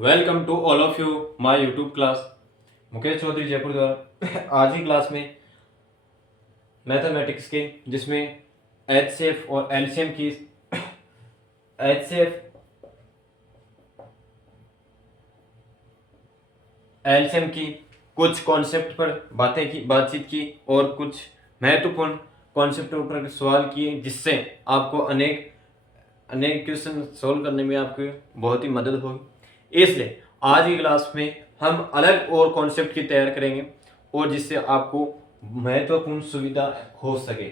Welcome to all of you my YouTube class. Mukesh Chaudhary Jaipur द्वारा आज की क्लास में मैथमेटिक्स के जिसमें एचसीएफ और एलसीएम की एचसीएफ एलसीएम की कुछ कॉन्सेप्ट पर बातचीत की और कुछ महत्वपूर्ण कॉन्सेप्टों पर सवाल किए, जिससे आपको अनेक अनेक क्वेश्चन सॉल्व करने में आपकी बहुत ही मदद होगी। इसलिए आज की क्लास में हम अलग और कॉन्सेप्ट की तैयार करेंगे और जिससे आपको महत्वपूर्ण सुविधा हो सके।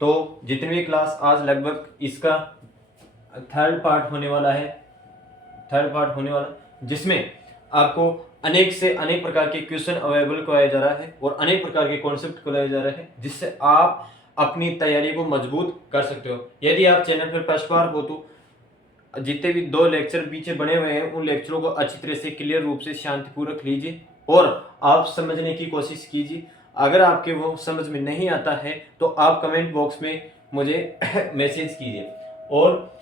तो जितनी भी क्लास आज लगभग इसका थर्ड पार्ट होने वाला जिसमें आपको अनेक से अनेक प्रकार के क्वेश्चन अवेलेबल कराया जा रहा है और अनेक प्रकार के कॉन्सेप्ट कराया जा रहा है, जिससे आप अपनी तैयारी को मजबूत कर सकते हो। यदि आप चैनल पर फर्स्ट बार हो तो जितने भी 2 लेक्चर पीछे बने हुए हैं उन लेक्चरों को अच्छी तरह से क्लियर रूप से शांतिपूर्वक लीजिए और आप समझने की कोशिश कीजिए। अगर आपके वो समझ में नहीं आता है तो आप कमेंट बॉक्स में मुझे मैसेज कीजिए, और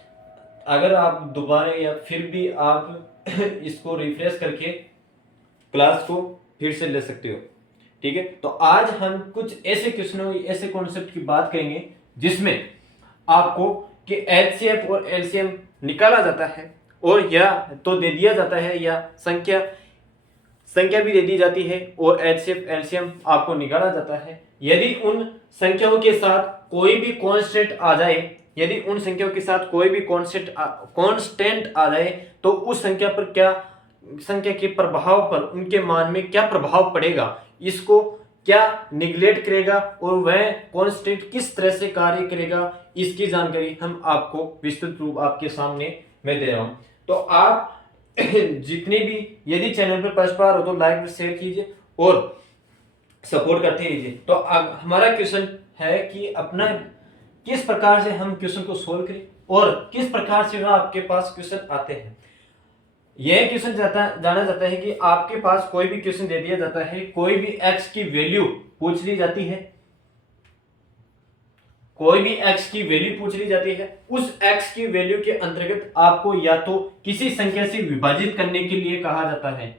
अगर आप दोबारा या फिर भी आप इसको रिफ्रेश करके क्लास को फिर से ले सकते हो। ठीक है, तो आज हम कुछ ऐसे क्वेश्चनों ऐसे कॉन्सेप्ट की बात करेंगे जिसमें आपको कि एचसीएफ और एलसीएम निकाला जाता है, और या तो दे दिया जाता है या संख्या भी दे दी जाती है, और एचसीएफ एलसीएम आपको निकाला जाता है। यदि उन संख्याओं के साथ कोई भी कांस्टेंट आ जाए आ जाए तो उस संख्या के प्रभाव पर, उनके मान में क्या प्रभाव पड़ेगा, इसको क्या निगलेक्ट करेगा और वह कांस्टेंट किस तरह से कार्य करेगा, इसकी जानकारी हम आपको विस्तृत रूप आपके सामने मैं दे रहा हूं। तो आप जितने भी यदि चैनल पर फर्स्ट बार हो तो लाइक और शेयर कीजिए और सपोर्ट करते रहिए। तो हमारा क्वेश्चन है कि अपना किस प्रकार से हम क्वेश्चन को सोल्व करें और किस प्रकार से आपके पास क्वेश्चन आते हैं। यह क्वेश्चन जाना जाता है कि आपके पास कोई भी क्वेश्चन दे दिया जाता है, कोई भी एक्स की वैल्यू पूछ ली जाती है, उस एक्स की वैल्यू के अंतर्गत आपको या तो किसी संख्या से विभाजित करने के लिए कहा जाता है,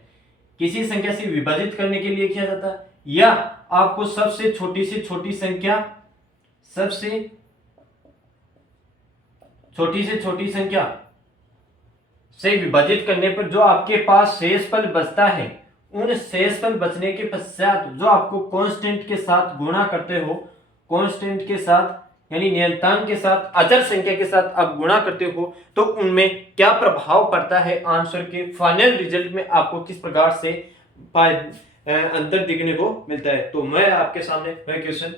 किया जाता है, या आपको सबसे छोटी से छोटी संख्या से विभाजित करने पर जो आपके पास शेषफल बचता है, उन शेषफल बचने के पश्चात जो आपको कांस्टेंट के साथ गुणा करते हो, कांस्टेंट के साथ यानी नियतांक के साथ, अचर संख्या के साथ आप गुणा करते हो, तो उनमें क्या प्रभाव पड़ता है, आंसर के फाइनल रिजल्ट में आपको किस प्रकार से अंतर दिखने को मिलता है। तो मैं आपके सामने वह क्वेश्चन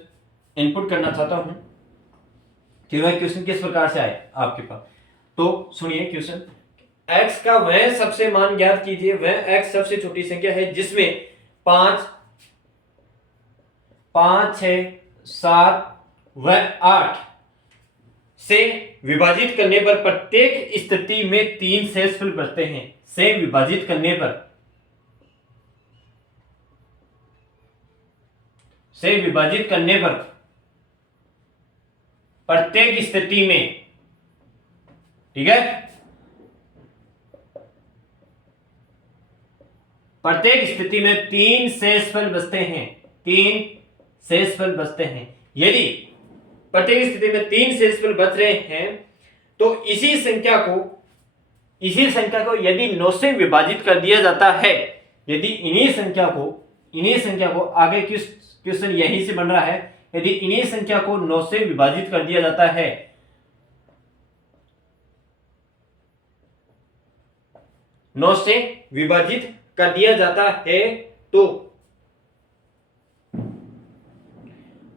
इनपुट करना चाहता हूं कि वह क्वेश्चन किस प्रकार से आए आपके पास। तो सुनिए क्वेश्चन। x का वह सबसे मान ज्ञात कीजिए, वह x सबसे छोटी संख्या है जिसमें 5, 6, 7 व 8 से विभाजित करने पर प्रत्येक स्थिति में 3 शेषफल बचते हैं। से विभाजित करने पर प्रत्येक स्थिति में, ठीक है, प्रत्येक स्थिति में 3 शेषफल बचते हैं। यदि प्रत्येक स्थिति में 3 शेषफल बच रहे हैं तो इसी संख्या को यदि 9 से विभाजित कर दिया जाता है, यदि इन्हीं संख्या को आगे क्वेश्चन यहीं से बन रहा है, यदि इन्हीं संख्या को 9 से विभाजित कर दिया जाता है, 9 से विभाजित कर दिया जाता है तो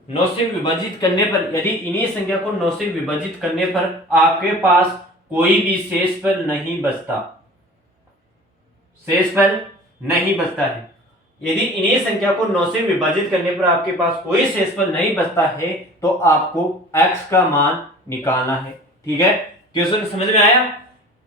9 से विभाजित करने पर, यदि इन्हीं संख्या को 9 से विभाजित करने पर आपके पास कोई भी शेषफल नहीं बचता है, यदि इन्हीं संख्या को 9 से विभाजित करने पर आपके पास कोई शेषफल नहीं बचता है तो आपको x का मान निकालना है। ठीक है, क्वेश्चन समझ में आया?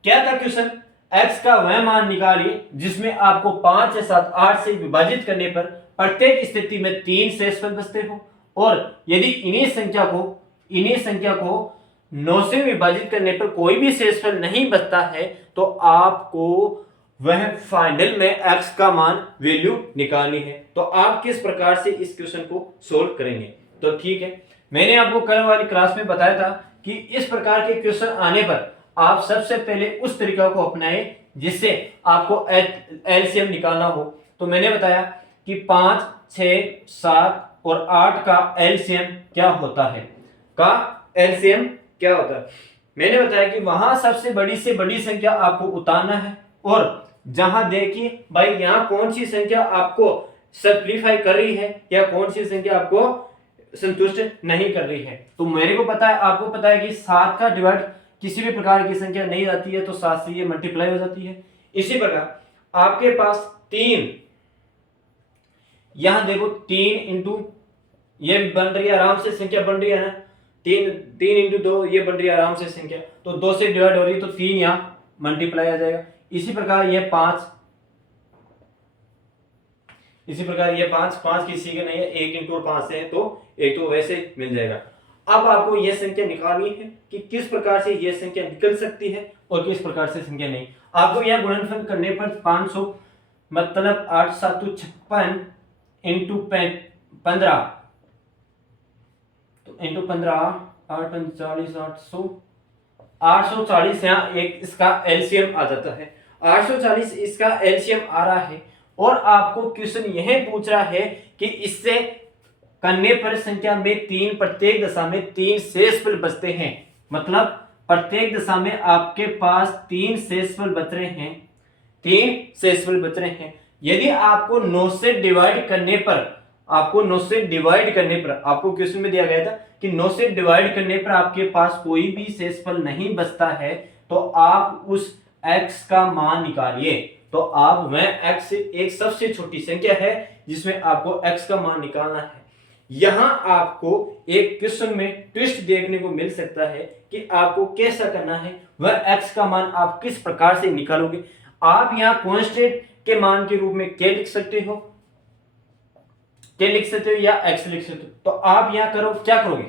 क्या था क्वेश्चन? x का वह मान निकालिए जिसमें आपको 5, 6, 7, 8 से विभाजित करने पर प्रत्येक स्थिति में 3 शेषफल बचते हो, और यदि इन्हीं संख्या को 9 से विभाजित करने पर कोई भी शेषफल नहीं बचता है तो आपको वह फाइनल में x का मान वैल्यू निकालनी है। तो आप किस प्रकार से इस क्वेश्चन को सोल्व करेंगे? तो ठीक है, मैंने आपको कल वाली क्लास में बताया था कि इस प्रकार के क्वेश्चन आने पर आप सबसे पहले उस तरीका को अपनाएं जिससे आपको एलसीएम निकालना हो। तो मैंने बताया कि 5, 6, 7 और 8 का एलसीएम क्या होता है, मैंने बताया कि वहां सबसे बड़ी से बड़ी संख्या आपको उतारना है, और जहां देखिए भाई यहां कौन सी संख्या आपको सिंप्लीफाई कर रही है या कौन सी संख्या आपको संतुष्ट नहीं कर रही है। तो मेरे को पता है, आपको पता है कि 7 का डिवाइड किसी भी प्रकार की संख्या नहीं जाती है, तो 7 से ये मल्टीप्लाई हो जाती है। इसी प्रकार आपके पास 3, यहां देखो 3 इंटू ये बन रही है, आराम से संख्या बन रही है ना, 3 इंटू 2 ये बन रही है आराम से संख्या, तो 2 से डिवाइड हो रही है तो 3 यहां मल्टीप्लाई आ जाएगा। इसी प्रकार ये 5, ये 5 किसी का नहीं है, 1 इंटू 5 से है तो 1 तो वैसे मिल जाएगा। अब आपको यह संख्या निकालनी है कि किस प्रकार से यह संख्या निकल सकती है और किस प्रकार से संख्या नहीं। आपको यह गुणनफल करने पर 500 मतलब 8 7 56 इंटू 15 तो इंटू 15 8 45 840 यहाँ एक इसका एलसीएम आ जाता है। 840 इसका एलसीएम आ रहा है, और आपको क्वेश्चन यह पूछ रहा है कि इससे करने पर संख्या में 3 प्रत्येक दशा में 3 शेषफल बचते हैं, मतलब प्रत्येक दशा में आपके पास 3 शेषफल बच रहे हैं, 3 शेषफल बच रहे हैं। यदि आपको 9 से डिवाइड करने पर आपको क्वेश्चन में दिया गया था कि 9 से डिवाइड करने पर आपके पास कोई भी शेषफल नहीं बचता है, तो आप उस x का मान निकालिए। तो आप वह x एक सबसे छोटी संख्या है जिसमें आपको x का मान निकालना है। यहां आपको एक क्वेश्चन में ट्विस्ट देखने को मिल सकता है कि आपको कैसा करना है, वह x का मान आप किस प्रकार से निकालोगे। आप यहां कांस्टेंट के मान के रूप में क्या लिख सकते हो या x लिख सकते हो। तो आप यहां क्या करोगे,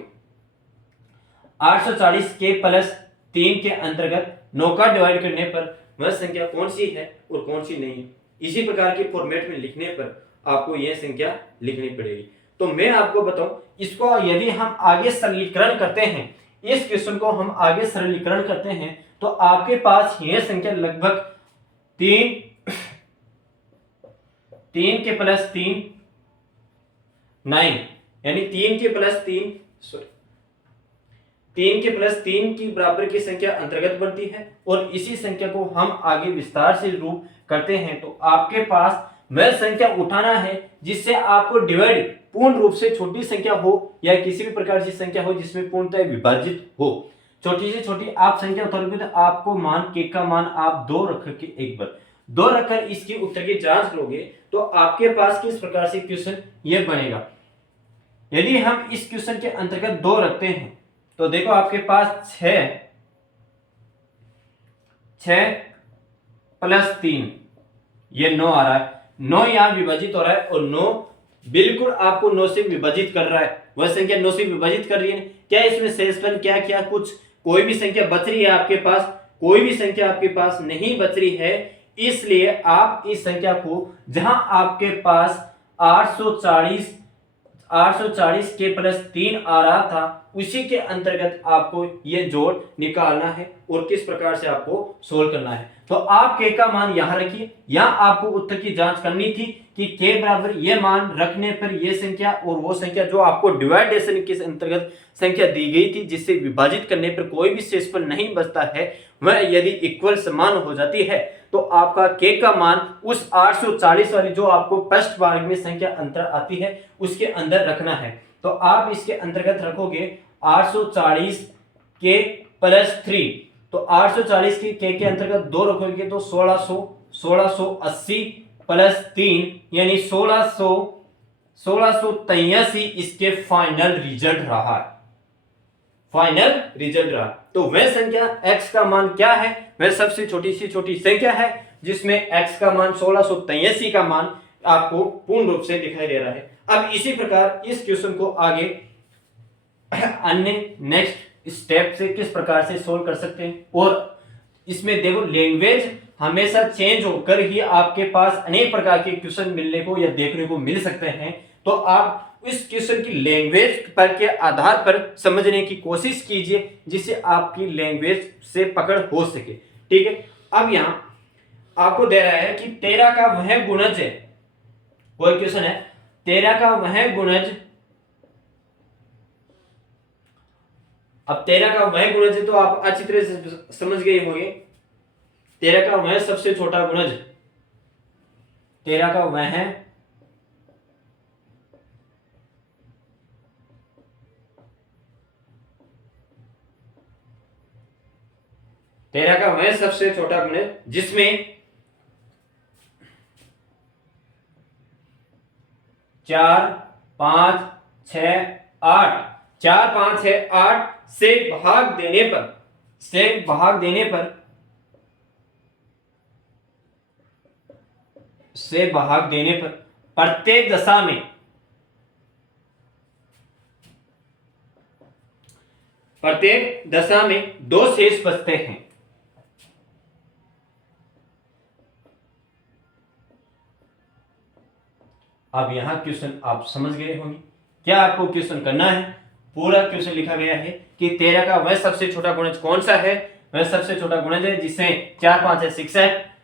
840 के प्लस 3 के अंतर्गत 9 का डिवाइड करने पर वह संख्या कौन सी है और कौन सी नहीं है। इसी प्रकार के फॉर्मेट में लिखने पर आपको यह संख्या लिखनी पड़ेगी। तो मैं आपको बताऊं, इसको यदि हम आगे सरलीकरण करते हैं, इस क्वेश्चन को हम आगे सरलीकरण करते हैं, तो आपके पास यह संख्या लगभग 3 के प्लस 3 9 यानी 3 के प्लस 3 की बराबर की संख्या अंतर्गत बनती है, और इसी संख्या को हम आगे विस्तार से रूप करते हैं। तो आपके पास वह संख्या उठाना है जिससे आपको डिवाइड पूर्ण रूप से छोटी संख्या हो या किसी भी प्रकार की संख्या हो जिसमें पूर्णतः विभाजित हो। छोटी से छोटी आप संख्या उठाओगे तो आपको मान के का मान आप 2 रख के एक बार 2 रखकर इसके उत्तर की जांच करोगे तो आपके पास किस प्रकार से क्वेश्चन ये बनेगा। यदि हम इस क्वेश्चन के अंतर्गत 2 रखते हैं तो देखो आपके पास 6 प्लस 3 ये 9 आ रहा है, 9 यहां विभाजित हो रहा है, और 9 बिल्कुल आपको 9 से विभाजित कर रहा है, वह संख्या 9 से विभाजित कर रही है। क्या इसमें शेषफल क्या कुछ कोई भी संख्या बच रही है आपके पास? कोई भी संख्या आपके पास नहीं बच रही है। इसलिए आप इस संख्या को, जहां आपके पास 840 के प्लस 3 आ रहा था, उसी के अंतर्गत आपको ये जोड़ निकालना है और किस प्रकार से आपको सोल्व करना है। तो आप के का मान यहां रखिए, यहां आपको उत्तर की जांच करनी थी कि के बराबर ये मान रखने पर ये संख्या और वो संख्या जो आपको डिवाइडेशन के अंतर्गत संख्या दी गई थी, जिससे विभाजित करने पर कोई भी शेषफल नहीं बचता है, वह यदि इक्वल समान हो जाती है तो आपका के का मान उस 840 वाली जो आपको फर्स्ट वर्ग में संख्या अंतर आती है उसके अंदर रखना है। तो आप इसके अंतर्गत रखोगे 840 के प्लस 3, तो 840 के अंतर्गत 2 रखोगे तो 1680 प्लस 3 यानी 1683 इसके फाइनल रिजल्ट रहा। तो वह संख्या x का मान क्या है? वह सबसे छोटी सी छोटी संख्या है जिसमें x का मान 1683 का मान आपको पूर्ण रूप से दिखाई दे रहा है। अब इसी प्रकार इस क्वेश्चन को आगे अन्य नेक्स्ट स्टेप से किस प्रकार से सोल्व कर सकते हैं, और इसमें देखो लैंग्वेज हमेशा चेंज होकर ही आपके पास अनेक प्रकार के क्वेश्चन मिलने को या देखने को मिल सकते हैं। तो आप इस क्वेश्चन की लैंग्वेज पर के आधार पर समझने की कोशिश कीजिए, जिससे आपकी लैंग्वेज से पकड़ हो सके। ठीक है, अब यहां आपको दे रहा है कि 13 का वह गुणज है, कोई क्वेश्चन है 13 का वह गुणज। अब 13 का वह गुणज है तो आप अच्छी तरह से समझ गए होंगे। 13 का वह सबसे छोटा गुणज, 13 का वह 13 का वह सबसे छोटा गुणज जिसमें 4 5 6 8 4 5 6 8 से भाग देने पर प्रत्येक दशा में 2 शेष बचते हैं। अब यहां क्वेश्चन आप समझ गए होंगे। क्या आपको क्वेश्चन करना है? पूरा क्वेश्चन लिखा गया है कि 13 का वह सबसे छोटा गुणज कौन सा है। वह सबसे छोटा गुणज है जिससे 4 5 है 6 है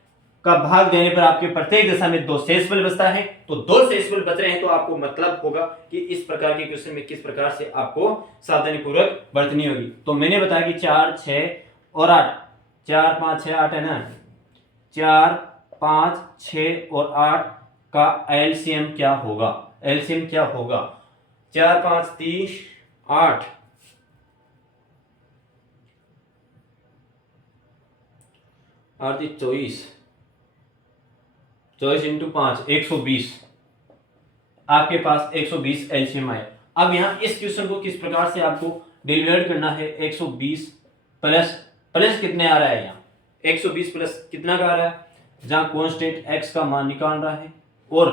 का भाग देने पर आपके प्रत्येक दशा में 2 शेषफल बचता है। तो 2 शेषफल बच रहे हैं तो आपको मतलब होगा कि इस प्रकार के क्वेश्चन में किस प्रकार से आपको सावधानी पूर्वक बरतनी होगी। तो मैंने बताया कि 4 6 और 8, 4 5 6 8 है ना, 4 5 6 और 8 का एलसीएम क्या होगा? 4 5 30 8 8 24 24 इंटू 5 120। आपके पास 120 एलसीएम आए। अब यहां इस क्वेश्चन को किस प्रकार से आपको डिवाइड करना है? 120 प्लस कितने आ रहा है? यहाँ 120 प्लस कितना का आ रहा है? जहां कांस्टेंट x का मान निकाल रहा है और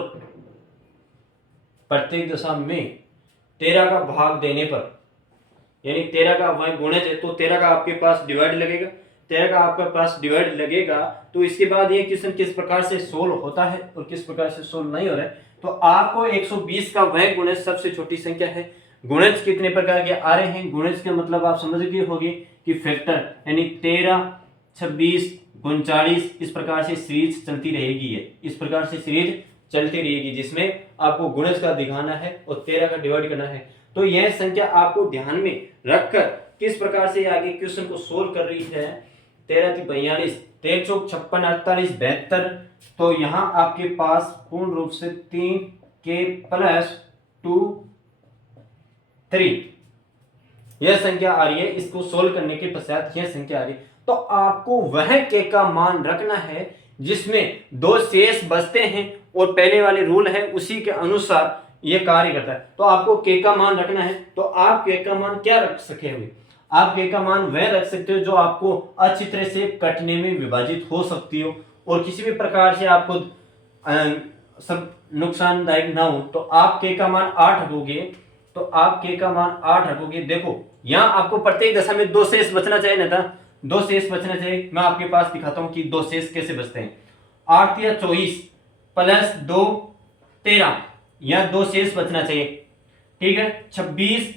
प्रत्येक दशा में 13 का भाग देने पर, यानी 13 का वह गुणज है तो 13 का आपके पास डिवाइड लगेगा। 13 का आपके पास डिवाइड लगेगा तो इसके बाद ये क्वेश्चन किस प्रकार से सोल्व होता है और किस प्रकार से सोल्व नहीं हो रहा है। तो आपको 120 का वह गुणज सबसे छोटी संख्या है। गुणज कितने प्रकार के आ रहे हैं? गुणज का मतलब आप समझ गए होंगे कि फैक्टर, यानी 13 26 39 इस प्रकार से सीरीज चलती रहेगी। इस प्रकार से सीरीज चलती रहेगी जिसमें आपको गुणज का दिखाना है और 13 का डिवाइड करना है। तो यह संख्या आपको ध्यान में रखकर किस प्रकार से आगे क्वेश्चन को सोल्व कर रही है। 13 3 42 13 चौक 56 48 72। तो यहां आपके पास पूर्ण रूप से 3 के प्लस 2 3 यह संख्या आ रही है। इसको सोल्व करने के पश्चात यह संख्या आ रही है। तो आपको वह के का मान रखना है जिसमें 2 शेष बचते हैं और पहले वाले रूल है उसी के अनुसार यह कार्य करता है। तो आपको के का मान रखना है। तो आप के का मान क्या रख सके हुए? आप के का मान वह रख सकते हो जो आपको अच्छी तरह से कटने में विभाजित हो सकती हो और किसी भी प्रकार से आपको सब नुकसानदायक ना हो। तो आप के का मान 8 रखोगे। तो आप के का मान 8 रखोगे। देखो यहां आपको प्रत्येक दशा में 2 शेष बचना चाहिए ना था, 2 शेष बचना चाहिए। मैं आपके पास दिखाता हूं कि 2 शेष कैसे बचते हैं। 8 या 24 प्लस 2 13 या 2 शेष बचना चाहिए। ठीक है, 26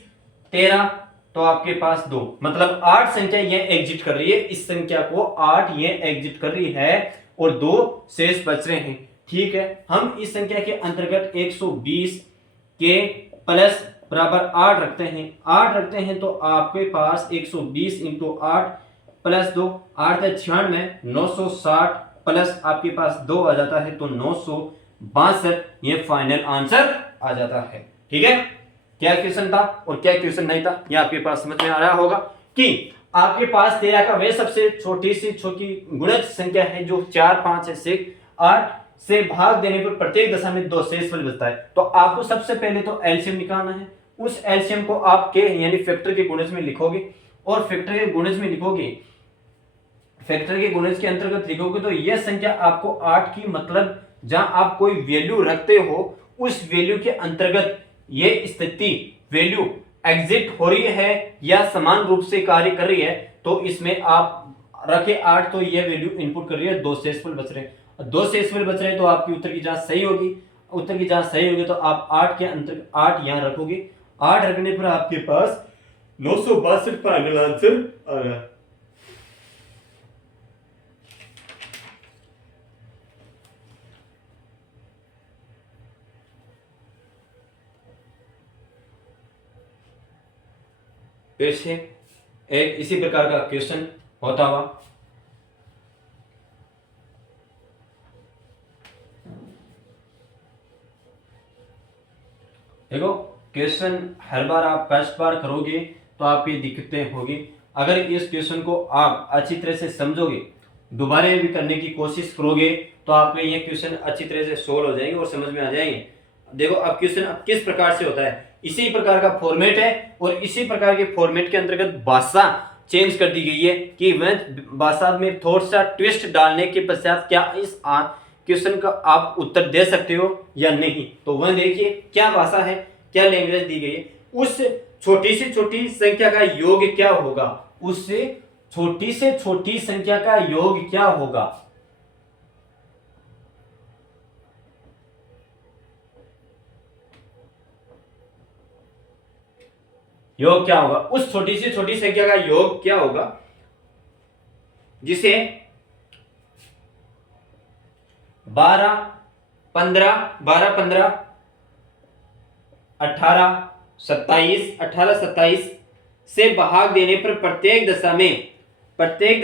13 तो आपके पास 2, मतलब 8 संख्या यह एग्जिट कर रही है। इस संख्या को 8 यह एग्जिट कर रही है और 2 शेष बच रहे हैं। ठीक है, हम इस संख्या के अंतर्गत 120 के प्लस बराबर 8 रखते हैं। 8 रखते हैं तो आपके पास 120 इंटू 8 प्लस 2 8 96 960 प्लस आपके पास 2 आ जाता है तो 962 ये फाइनल आंसर आ जाता है। ठीक है, क्या क्वेश्चन था और क्या क्वेश्चन नहीं था यह आपके पास समझ में आ रहा होगा कि आपके पास 13 का वह सबसे छोटी गुणज संख्या है जो 4 5 6 8 से भाग देने पर प्रत्येक दशा में 2 शेषफल बचता है। तो आपको सबसे पहले तो एलसीएम निकालना है। उस एलसीएम को आप के यानी फैक्टर के गुणज में लिखोगे और फैक्टर के गुणज में लिखोगे, फैक्टर के गुणज के अंतर्गत लिखोगे तो यह संख्या आपको 8 की, मतलब जहां आप कोई वैल्यू रखते हो उस वैल्यू के अंतर्गत यह स्थिति वैल्यू एग्जिट हो रही है या समान रूप से कार्य कर रही है तो इसमें आप रखे 8 तो ये वैल्यू इनपुट कर रही है, 2 शेषफल बच रहे हैं, और 2 शेषफल बच रहे हैं तो आपकी उत्तर की जांच सही होगी। उत्तर की जांच सही होगी तो आप 8 के अंतर 8 यहाँ रखोगे, 8 रखने पर आपके पास 962 फाइनल आंसर आ रहा है। फिर से एक इसी प्रकार का क्वेश्चन होता हुआ देखो, क्वेश्चन हर बार आप फर्स्ट बार करोगे तो आपकी दिक्कतें होगी। अगर इस क्वेश्चन को आप अच्छी तरह से समझोगे, दोबारा भी करने की कोशिश करोगे तो आप में ये क्वेश्चन अच्छी तरह से सोल्व हो जाएंगे और समझ में आ जाएंगे। देखो अब क्वेश्चन अब किस प्रकार से होता है, इसी प्रकार का फॉर्मेट है और इसी प्रकार के फॉर्मेट के अंतर्गत भाषा चेंज कर दी गई है कि वह भाषा में थोड़ा सा ट्विस्ट डालने के पश्चात क्या इस क्वेश्चन का आप उत्तर दे सकते हो या नहीं। तो वह देखिए क्या भाषा है, क्या लैंग्वेज दी गई है, उस छोटी से छोटी संख्या का योग क्या होगा, उससे छोटी से छोटी संख्या का योग क्या होगा। योग क्या होगा, उस छोटी से छोटी संख्या का योग क्या होगा जिसे 12, 15, 18, 27 से भाग देने पर प्रत्येक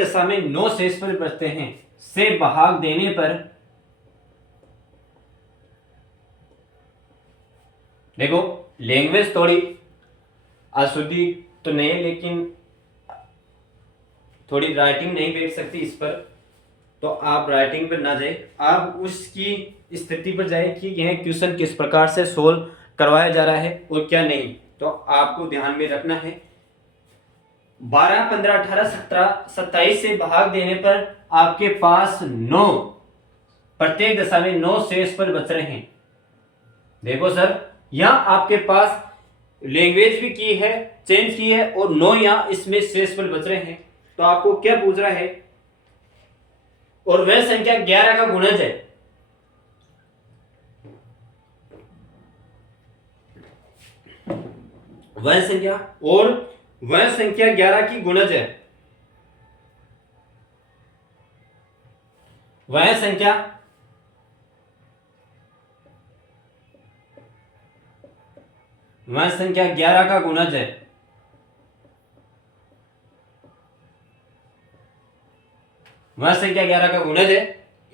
दशा में 9 शेषफल बचते हैं। से भाग देने पर देखो लैंग्वेज थोड़ी अशुद्धि तो नहीं, लेकिन थोड़ी राइटिंग नहीं बैठ सकती इस पर, तो आप राइटिंग पर ना जाए, आप उसकी स्थिति पर जाए कि यह क्वेश्चन किस प्रकार से सोल्व करवाया जा रहा है और क्या नहीं। तो आपको ध्यान में रखना है 12, 15, 18, 17, 27 से भाग देने पर आपके पास 9, प्रत्येक दशा में 9 शेषफल बच रहे हैं। देखो सर यहां आपके पास लैंग्वेज भी की है, चेंज की है और 9 यहां इसमें शेषफल बच रहे हैं। तो आपको क्या पूछ रहा है, और वह संख्या 11 का गुणज है। वह संख्या 11 की गुणज है। वह संख्या वह संख्या 11 का गुणज है। वह संख्या 11 का गुणज है,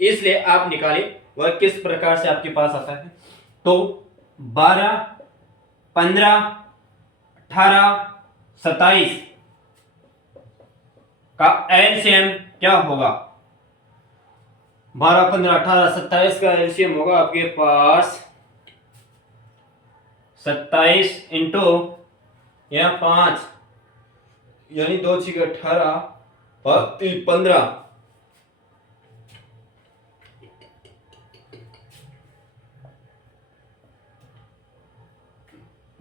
इसलिए आप निकालें वह किस प्रकार से आपके पास आता है। तो 12, 15, 18, 27 का एलसीएम क्या होगा। 12, 15, 18, 27 का एलसीएम होगा आपके पास 27 इंटू या 5 यानी 2 6 18 और 15,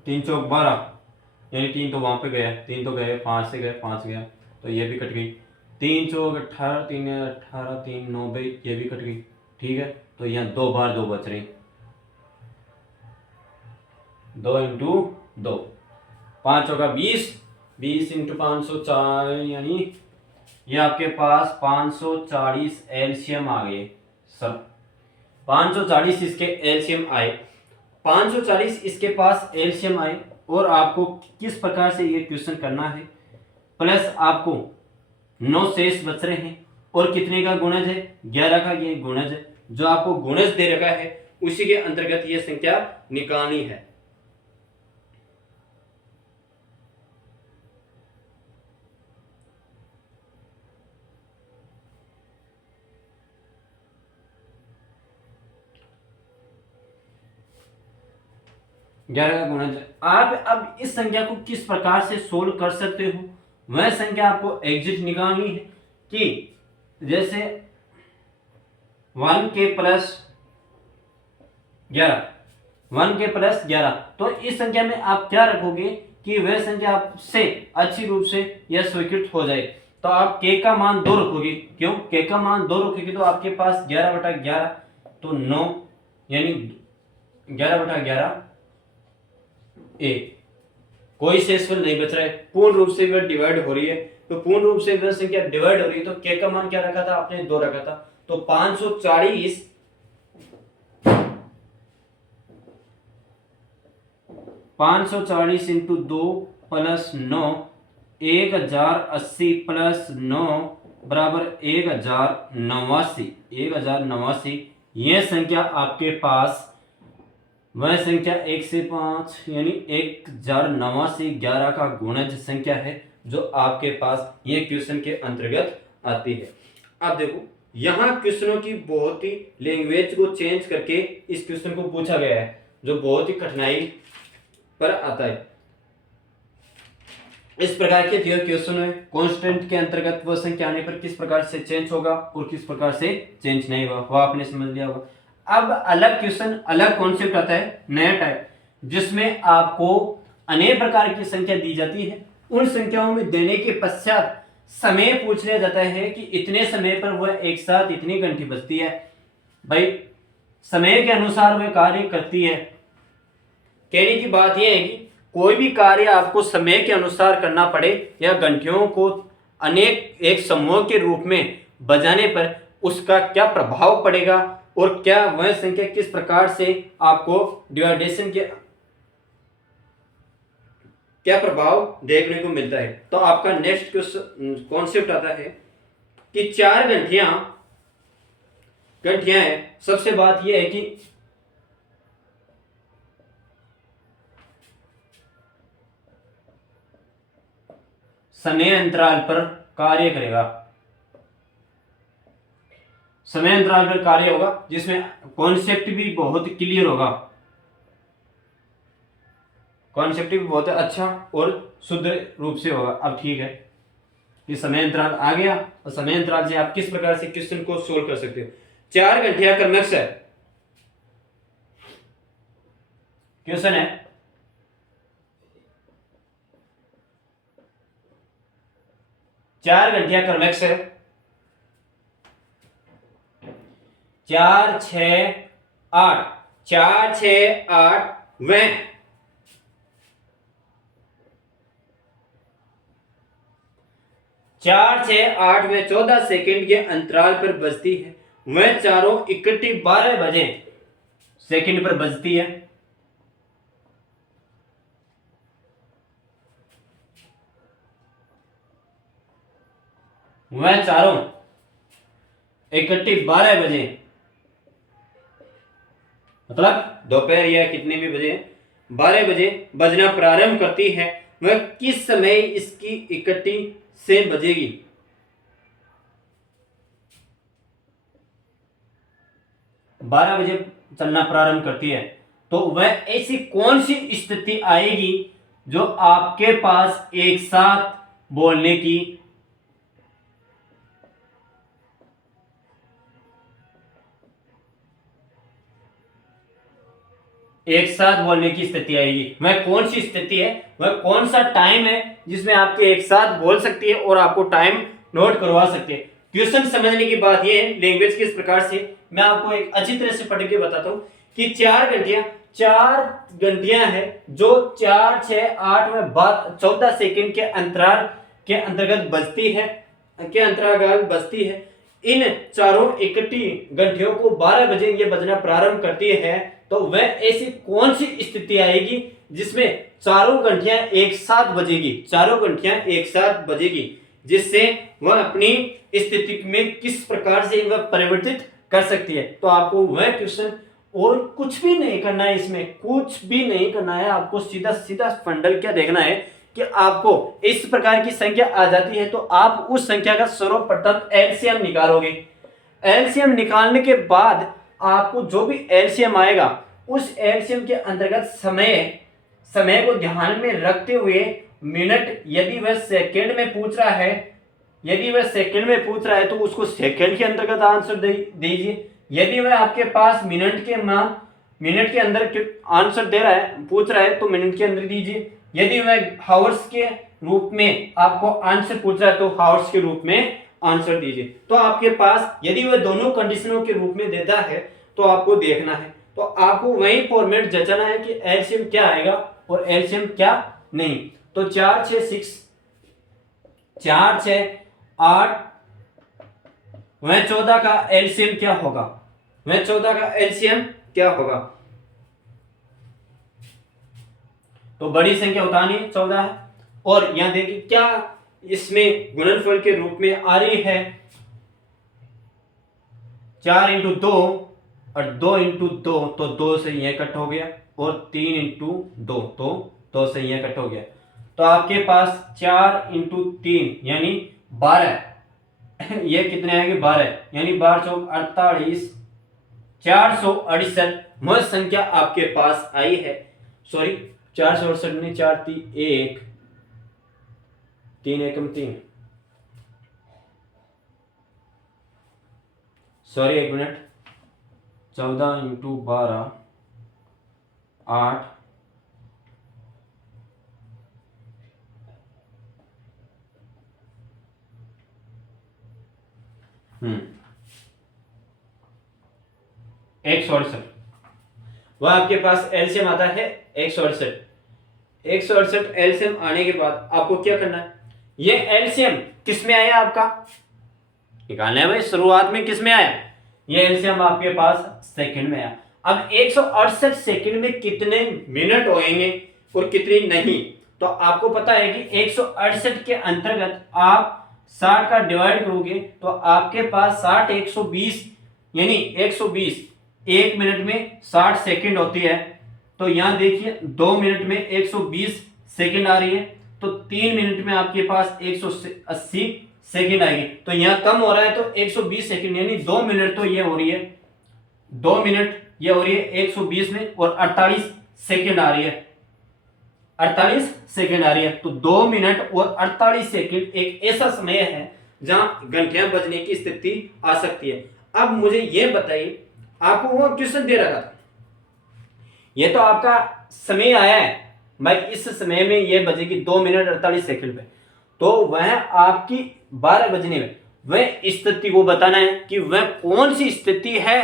3 चौक 12 यानी 3 तो वहां पे गया, 3 तो गए, 5 से गए, 5 गया तो ये भी कट गई। 3 चौक 18, 3 18, 3 9 ये भी कट गई। ठीक है, तो यहाँ 2 बार 2 बच रही, 2 इंटू 2, 5 होगा 20, 20 इंटू 504 यानी ये आपके पास 540 एलसीएम आ गए। सब 540 इसके एलसीएम आए, 540 इसके पास एलसीएम आए और आपको किस प्रकार से ये क्वेश्चन करना है। प्लस आपको 9 शेष बच रहे हैं और कितने का गुणज है, 11 का ये गुणज है। जो आपको गुणज दे रखा है उसी के अंतर्गत ये संख्या निकालनी है। ग्यारह का गुणज आप अब इस संख्या को किस प्रकार से सोल्व कर सकते हो, वह संख्या आपको एग्जिट निकालनी है कि जैसे 1 के प्लस 11, 1 के प्लस 11, तो इस संख्या में आप क्या रखोगे कि वह संख्या आपसे अच्छी रूप से यह स्वीकृत हो जाए। तो आप k का मान 2 रखोगे। क्यों? k का मान 2 रखोगे तो आपके पास 11/11 तो 9 यानी 11/11 a। कोई शेषफल नहीं बच रहा है, पूर्ण रूप से वह डिवाइड हो रही है। तो पूर्ण रूप से वह संख्या डिवाइड हो रही है तो k का मान क्या रखा था आपने? 2 रखा था। तो 540 इंटू 2 प्लस 9 1080 प्लस 9 बराबर 1089। यह संख्या आपके पास वह संख्या 1 से 5 यानी 1089 11 का गुणज संख्या है जो आपके पास ये क्वेश्चन के अंतर्गत आती है। अब देखो यहाँ क्वेश्चनों की बहुत ही लैंग्वेज को चेंज करके इस क्वेश्चन को पूछा गया है जो बहुत ही कठिनाई पर आता है। इस प्रकार के दिए क्वेश्चन है कांस्टेंट के अंतर्गत वह संख्या आने पर किस प्रकार से चेंज होगा और किस प्रकार से चेंज नहीं होगा वो आपने समझ लिया होगा। अब अलग क्वेश्चन अलग कॉन्सेप्ट आता है, नया टाइप, जिसमें आपको अनेक प्रकार की संख्या दी जाती है। उन संख्याओं में देने के पश्चात समय पूछ लिया जाता है कि इतने समय पर वह एक साथ इतनी घंटी बजती है। भाई समय के अनुसार वह कार्य करती है। कहने की बात यह है कि कोई भी कार्य आपको समय के अनुसार करना पड़े या घंटियों को अनेक एक समूह के रूप में बजाने पर उसका क्या प्रभाव पड़ेगा और क्या वह संख्या किस प्रकार से आपको डिवाइडेशन के क्या प्रभाव देखने को मिलता है। तो आपका नेक्स्ट कॉन्सेप्ट आता है कि 4 घंटियां हैं। सबसे बात यह है कि समय अंतराल पर कार्य करेगा, समय अंतराल पर कार्य होगा जिसमें कॉन्सेप्ट भी बहुत क्लियर होगा, कॉन्सेप्ट भी बहुत अच्छा और शुद्ध रूप से होगा। अब ठीक है ये समय अंतराल आ गया और समय अंतराल से आप किस प्रकार से क्वेश्चन को सोल्व कर सकते हो। 4 घंटियां क्रमश है क्वेश्चन है 4 घंटियां क्रमश है 4 6 8 4 6 8 वह 4 6 8 में 14 सेकंड के अंतराल पर बजती है। वह चारों इकट्ठी 12 बजे सेकंड पर बजती है। वह चारों इकट्ठी 12 बजे मतलब दोपहर या कितने भी बजे 12 बजे बजना प्रारंभ करती है। वह किस समय इसकी इकट्ठी से बजेगी? बारह बजे चलना प्रारंभ करती है तो वह ऐसी कौन सी स्थिति आएगी जो आपके पास एक साथ बोलने की स्थिति आएगी। वह कौन सी स्थिति है, वह कौन सा टाइम है जिसमें आपके एक साथ बोल सकती है और आपको टाइम नोट करवा सकते हैं। क्वेश्चन समझने की बात यह है लैंग्वेज किस प्रकार से मैं आपको एक अच्छी तरह से पढ़ के बताता हूं कि 4 घंटियां है जो 4 6 8 में 14 सेकंड के अंतराल के अंतर्गत बजती है। इन चारों इकट्ठी घंटियों को 12 बजे ये बजना प्रारंभ करती है तो वह ऐसी कौन सी स्थिति आएगी जिसमें चारों घंटियां एक साथ बजेगी जिससे वह अपनी स्थिति में किस प्रकार से वह परिवर्तित कर सकती है। तो आपको वह क्वेश्चन और कुछ भी नहीं करना है, इसमें कुछ भी नहीं करना है। आपको सीधा सीधा फंडल क्या देखना है कि आपको इस प्रकार की संख्या आ जाती है तो आप उस संख्या का सर्वप्रथम एलसीएम निकालोगे। एलसीएम निकालने के बाद आपको जो भी एलसीएम आएगा उस एलसीएम के अंतर्गत समय को ध्यान में रखते हुए मिनट यदि वह सेकंड में पूछ रहा है तो उसको सेकंड के अंतर्गत आंसर दीजिए। यदि वह आपके पास मिनट के अंदर आंसर पूछ रहा है तो मिनट के अंदर दीजिए। यदि वह हावर्स के रूप में आपको आंसर पूछा है तो हावर्स के रूप में आंसर दीजिए। तो आपके पास यदि वह दोनों कंडीशनों के रूप में देता है तो आपको देखना है, तो आपको वही फॉर्मेट जचना है कि एलसीएम क्या आएगा और एलसीएम क्या नहीं। तो 4 6 6 4 6 8 वह 14 का एलसीएम क्या होगा, वह 14 का एलसीएम क्या होगा। तो बड़ी संख्या उठानी 14 है और यहां देखिए क्या इसमें गुणनफल के रूप में आ रही है 4 इंटू 2 और 2 इंटू 2 तो 2 से यह कट हो गया और 3 इंटू 2 तो 2 से यह कट हो गया। तो आपके पास 4 इंटू 3 यानी 12 ये कितने आएंगे 12 यानी 12 चौक 48 468 वह संख्या आपके पास आई है। सॉरी 468 में 4 3 1 3 एकम 3 सॉरी 1 मिनट 14 इंटू 12 8 168 वह आपके पास एलसीएम आता है 168 एलसीएम आने के बाद आपको क्या करना है, ये एलसीएम किस में आया आपका निकालना है भाई, शुरुआत में किस में आया, ये एलसीएम आपके पास सेकंड में आया। अब 168 सेकंड में कितने मिनट होंगे और कितनी नहीं, तो आपको पता है कि 168 के अंतर्गत आप 60 का डिवाइड करोगे तो आपके पास 60 120 यानी 120 1 मिनट में 60 सेकंड होती है। तो यहां देखिए 2 मिनट में 120 सेकंड आ रही है, तो 3 मिनट में आपके पास 180 सेकंड आएगी। तो यहां कम हो रहा है तो 120 सेकंड यानी 2 मिनट तो ये हो रही है, 2 मिनट ये हो रही है 120 में और 48 सेकंड आ रही है, 48 सेकंड आ रही है। तो 2 मिनट और 48 सेकंड एक ऐसा समय है जहां घंटियां बजने की स्थिति आ सकती है। अब मुझे यह बताइए, आपको वो क्वेश्चन दे रखा था, ये तो आपका समय आया है भाई, इस समय में ये बजेगी 2 मिनट 48 सेकंड पे, तो वह आपकी 12 बजने में वह स्थिति को बताना है कि वह कौन सी स्थिति है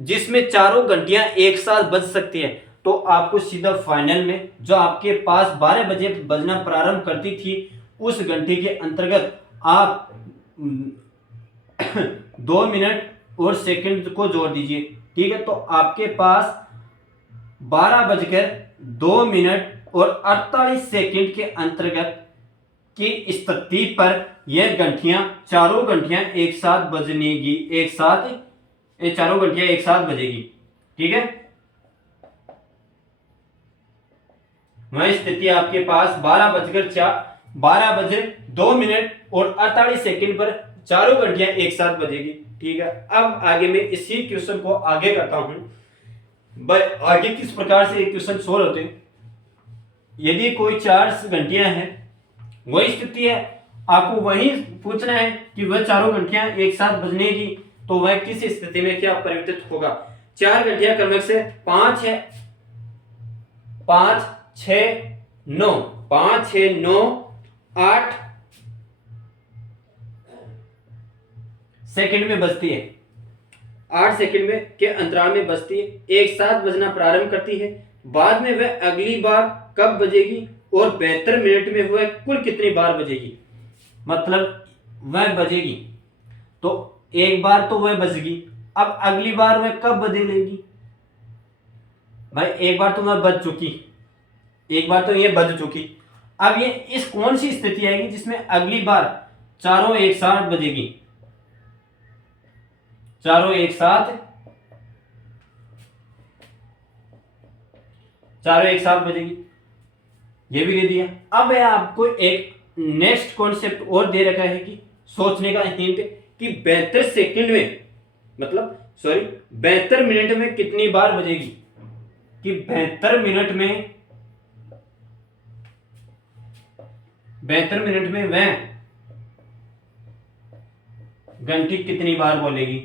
जिसमें चारों घंटियां एक साथ बज सकती है। तो आपको सीधा फाइनल में जो आपके पास 12 बजे बजना प्रारंभ करती थी उस घंटे के अंतर्गत आप 2 मिनट और सेकंड को जोड़ दीजिए, ठीक है। तो आपके पास 12 बजकर 2 मिनट और 48 सेकंड के अंतर्गत की स्थिति पर यह घंटियां चारों घंटियां एक साथ बजनेगी, एक साथ ये चारों घंटियां एक साथ बजेगी, ठीक है। वह स्थिति आपके पास 12 बजे 2 मिनट और 48 सेकंड पर चारों घंटियां एक साथ बजेगी, ठीक है। अब आगे मैं इसी क्वेश्चन को आगे करता हूं। आगे किस प्रकार से क्वेश्चन सोल्व होते हैं, यदि कोई 4 घंटियां हैं वही स्थिति है, आपको वही पूछना है कि वह चारों घंटियां एक साथ बजनेगी तो वह किस स्थिति में क्या परिवर्तित होगा। 4 घंटियां क्रमश से 5 है 5 6 9 5 6 9 8 सेकंड में बजती है, 8 सेकंड में के अंतराल में बजती है, एक साथ बजना प्रारंभ करती है। बाद में वह अगली बार कब बजेगी और 72 मिनट में वह कुल कितनी बार बजेगी, मतलब वह बजेगी तो एक बार तो वह बजेगी, अब अगली बार वह कब बदलेगी भाई, एक बार तो वह बज चुकी, एक बार तो ये बज चुकी, अब ये इस कौन सी स्थिति आएगी जिसमें अगली बार चारों एक साथ बजेगी, चारों एक साथ बजेगी, ये भी दे दिया। अब आपको एक नेक्स्ट कॉन्सेप्ट और दे रखा है कि सोचने का हिंट कि 72 सेकंड में मतलब 72 मिनट में कितनी बार बजेगी, कि 72 मिनट में वह घंटी कितनी बार बोलेगी,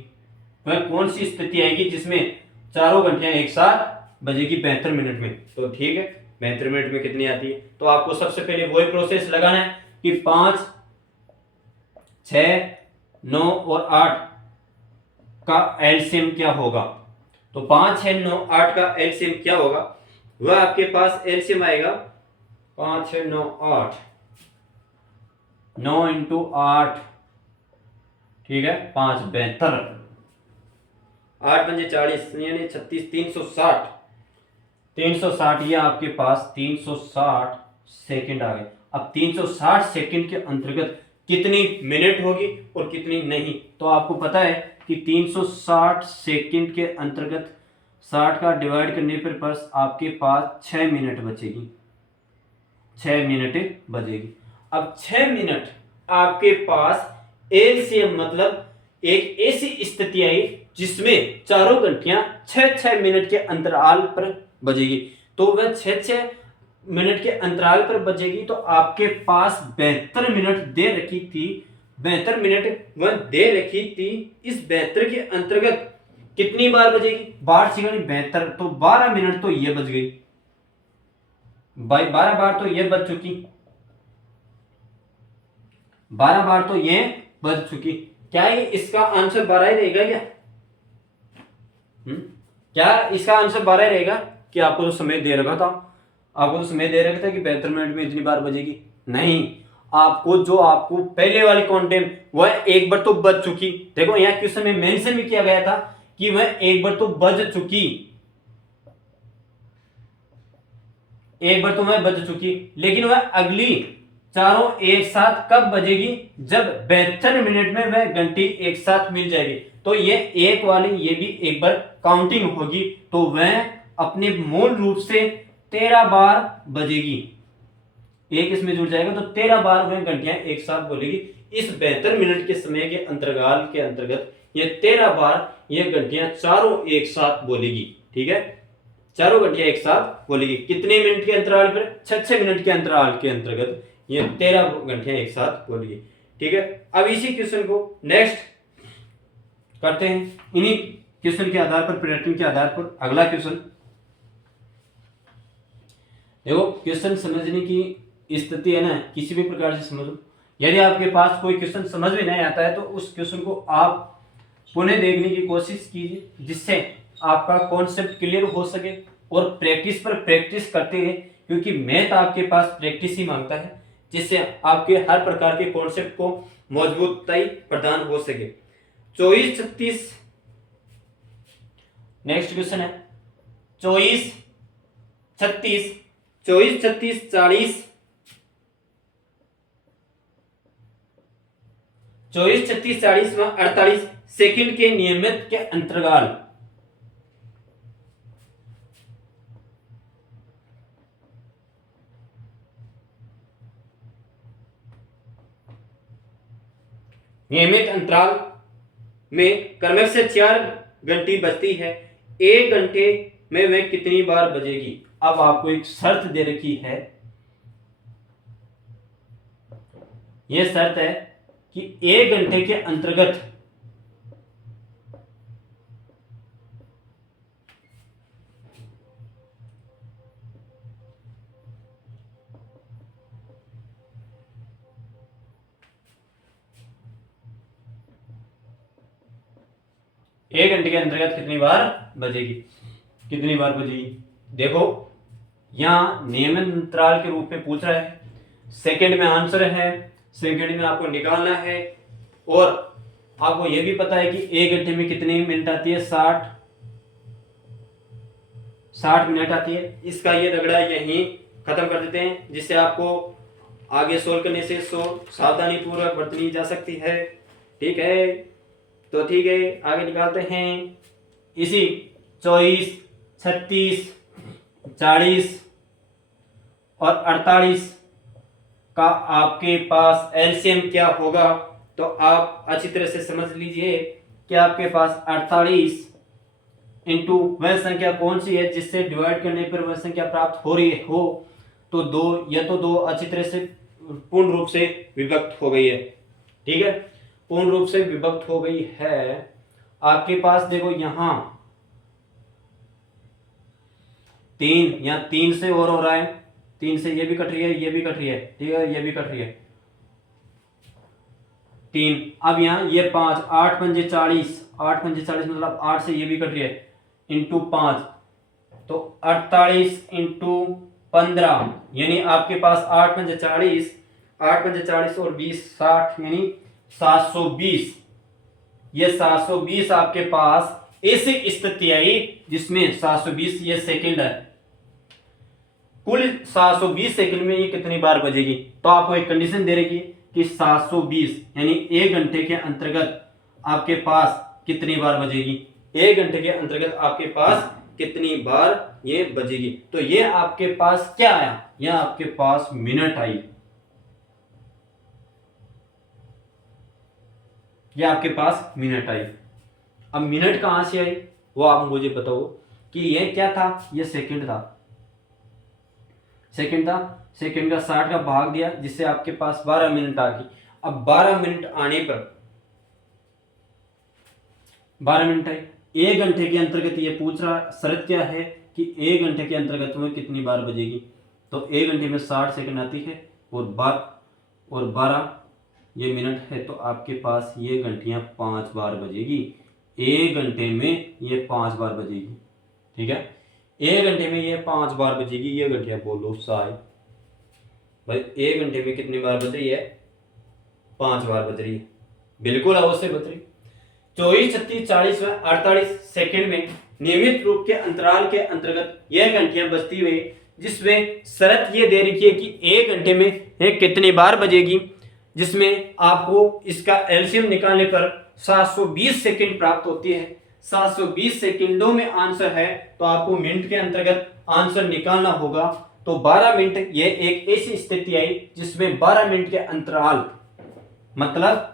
वह कौन सी स्थिति आएगी जिसमें चारों घंटियां एक साथ बजेगी 72 मिनट में। तो ठीक है, 72 मिनट में कितनी आती है। तो आपको सबसे पहले वही प्रोसेस लगाना है कि 5, 6, 9 और 8 का एलसीएम क्या होगा। तो 5, 6, 9, 8 का एलसीएम क्या होगा, वह आपके पास एलसीएम आएगा 5, 6, 9, 8, 9 इंटू 8, ठीक है, 5, 72, 8 पंजे 40 यानी 36, 360, 360, ये आपके पास 360 सेकंड आ गए। अब 360 सेकंड के अंतर्गत कितनी मिनट होगी और कितनी नहीं, तो आपको पता है कि 360 सेकंड के अंतर्गत 60 का डिवाइड करने पर बस आपके पास 6 मिनट बचेगी, 6 मिनट बचेगी। अब 6 मिनट आपके पास एलसीएम मतलब एक ऐसी स्थिति आई जिसमें चारों घंटियां 6-6 मिनट के अंतराल पर बजेगी। तो वह 6-6 मिनट के अंतराल पर बजेगी, तो आपके पास 72 मिनट दे रखी थी, 72 मिनट वह दे रखी थी। इस 72 के अंतर्गत कितनी बार बजेगी, 12 सिगुनी 72, तो 12 मिनट तो ये बच गई भाई, 12 बार तो ये बच चुकी, 12 बार तो ये बच चुकी। क्या ये इसका आंसर 12 ही रहेगा क्या? क्या इसका आंसर 12 रहेगा कि आपको तो समय दे रखा था, आपको तो समय दे रखा था कि 72 मिनट में इतनी बार बजेगी? नहीं, आपको जो आपको पहले वाली कॉन्टेंट वह एक बार तो बज चुकी। देखो यहाँ क्वेश्चन में मेंशन भी किया गया था कि वह एक बार तो बज चुकी, एक बार तो वह बज चुकी, लेकिन वह अगली चारों एक साथ कब बजेगी, जब 72 मिनट में वह घंटी एक साथ मिल जाएगी। तो ये एक वाली ये भी एक बार काउंटिंग होगी, तो वह अपने मूल रूप से 13 बार बजेगी, एक इसमें जुड़ जाएगा तो 13 बार वह घंटियां एक साथ बोलेगी। इस 72 मिनट के समय के अंतराल के अंतर्गत ये 13 बार ये घंटियां चारों एक साथ बोलेगी, ठीक है, चारों घंटियां एक साथ बोलेगी। कितने मिनट के अंतराल पर, 6-6 मिनट के अंतराल के अंतर्गत ये 13 घंटियां एक साथ बोलेगी, ठीक है। अब इसी क्वेश्चन को नेक्स्ट करते हैं, इन्हीं क्वेश्चन के आधार पर, पैटर्न के आधार पर अगला क्वेश्चन। देखो क्वेश्चन समझने की स्थिति है ना, किसी भी प्रकार से समझो। यदि आपके पास कोई क्वेश्चन समझ में नहीं आता है तो उस क्वेश्चन को आप पुनः देखने की कोशिश कीजिए, जिससे आपका कॉन्सेप्ट क्लियर हो सके, और प्रैक्टिस पर प्रैक्टिस करते रहे, क्योंकि मैथ आपके पास प्रैक्टिस ही मांगता है, जिससे आपके हर प्रकार के कॉन्सेप्ट को मजबूताई प्रदान हो सके। 24-36 नेक्स्ट क्वेश्चन है, 24-36, 24-36, 40, 24-36, 40 व 48 सेकंड के नियमित के अंतराल नियमित अंतराल में क्रमश से 4 घंटी बजती है, 1 घंटे में वह कितनी बार बजेगी। अब आपको एक शर्त दे रखी है, यह शर्त है कि 1 घंटे के अंतर्गत एक घंटे के अंतर्गत कितनी बार बजेगी, कितनी बार बजेगी। देखो यहां नियमित अंतराल के रूप में पूछ रहा है, सेकंड में आंसर है, सेकंड में आपको निकालना है, और आपको यह भी पता है कि 1 घंटे में कितनी मिनट आती है, 60 मिनट आती है। इसका ये रगड़ा यहीं खत्म कर देते हैं, जिससे आपको आगे सोल्व करने से सावधानी पूर्वक बरतनी जा सकती है, ठीक है। तो ठीक है, आगे निकालते हैं। इसी 24, 36, 40 और 48 का आपके पास एलसीएम क्या होगा, तो आप अच्छी तरह से समझ लीजिए कि आपके पास 48 इंटू वह संख्या कौन सी है जिससे डिवाइड करने पर वह संख्या प्राप्त हो रही हो, तो 2, यह तो 2 अच्छी तरह से पूर्ण रूप से विभक्त हो गई है, ठीक है, पूर्ण रूप से विभक्त हो गई है। आपके पास देखो यहां 3, यहाँ 3 से और हो रहा है, 3 से ये भी कट रही है, ये भी कट रही है, ठीक है, ये भी कट रही है 3। अब यहाँ ये 5, 8 पंजे 40, 8 पंजे 40 मतलब 8 से ये भी कट रही है, इंटू 5 तो 48 इंटू 15, यानी आपके पास 8 पंजे 40, 8 पंजे 40 और 20 60, यानी 720। ये 720 आपके पास ऐसी स्थिति आई जिसमें 720 ये सेकंड है। कुल 720 सेकंड में ये कितनी बार बजेगी, तो आपको एक कंडीशन दे रही कि 720 यानी 1 घंटे के अंतर्गत आपके पास कितनी बार बजेगी, 1 घंटे के अंतर्गत आपके पास कितनी बार ये बजेगी। तो ये आपके पास क्या आया, यह आपके पास मिनट आई, ये आपके पास मिनट आई। अब मिनट कहां से आई वो आप मुझे बताओ कि ये क्या था, ये सेकंड था, सेकंड था, सेकंड का 60 का भाग दिया जिससे आपके पास 12 मिनट आ गई। अब 12 मिनट आने पर 12 मिनट आई, 1 घंटे के अंतर्गत ये पूछ रहा, शर्त क्या है कि 1 घंटे के अंतर्गत में कितनी बार बजेगी, तो 1 घंटे में 60 सेकंड आती है और 12 ये मिनट है, तो आपके पास ये घंटियां 5 बार बजेगी, 1 घंटे में ये 5 बार बजेगी, ठीक है, 1 घंटे में ये 5 बार बजेगी। ये घंटियां बोलो साई भाई, 1 घंटे में कितनी बार बज रही है, 5 बार बज रही है, बिल्कुल अवश्य बज रही। 24, 36, 40 व 48 सेकंड में नियमित रूप के अंतराल के अंतर्गत यह घंटियां बजती हुई, जिसमें शर्त ये दे रखी है कि 1 घंटे में ये कितनी बार बजेगी, जिसमें आपको इसका एलसीएम निकालने पर 720 सेकंड प्राप्त होती है। 720 सेकंडों में आंसर है तो आपको मिनट के अंतर्गत आंसर निकालना होगा। तो 12 मिनट ये एक ऐसी स्थिति आई जिसमें 12 मिनट के अंतराल, मतलब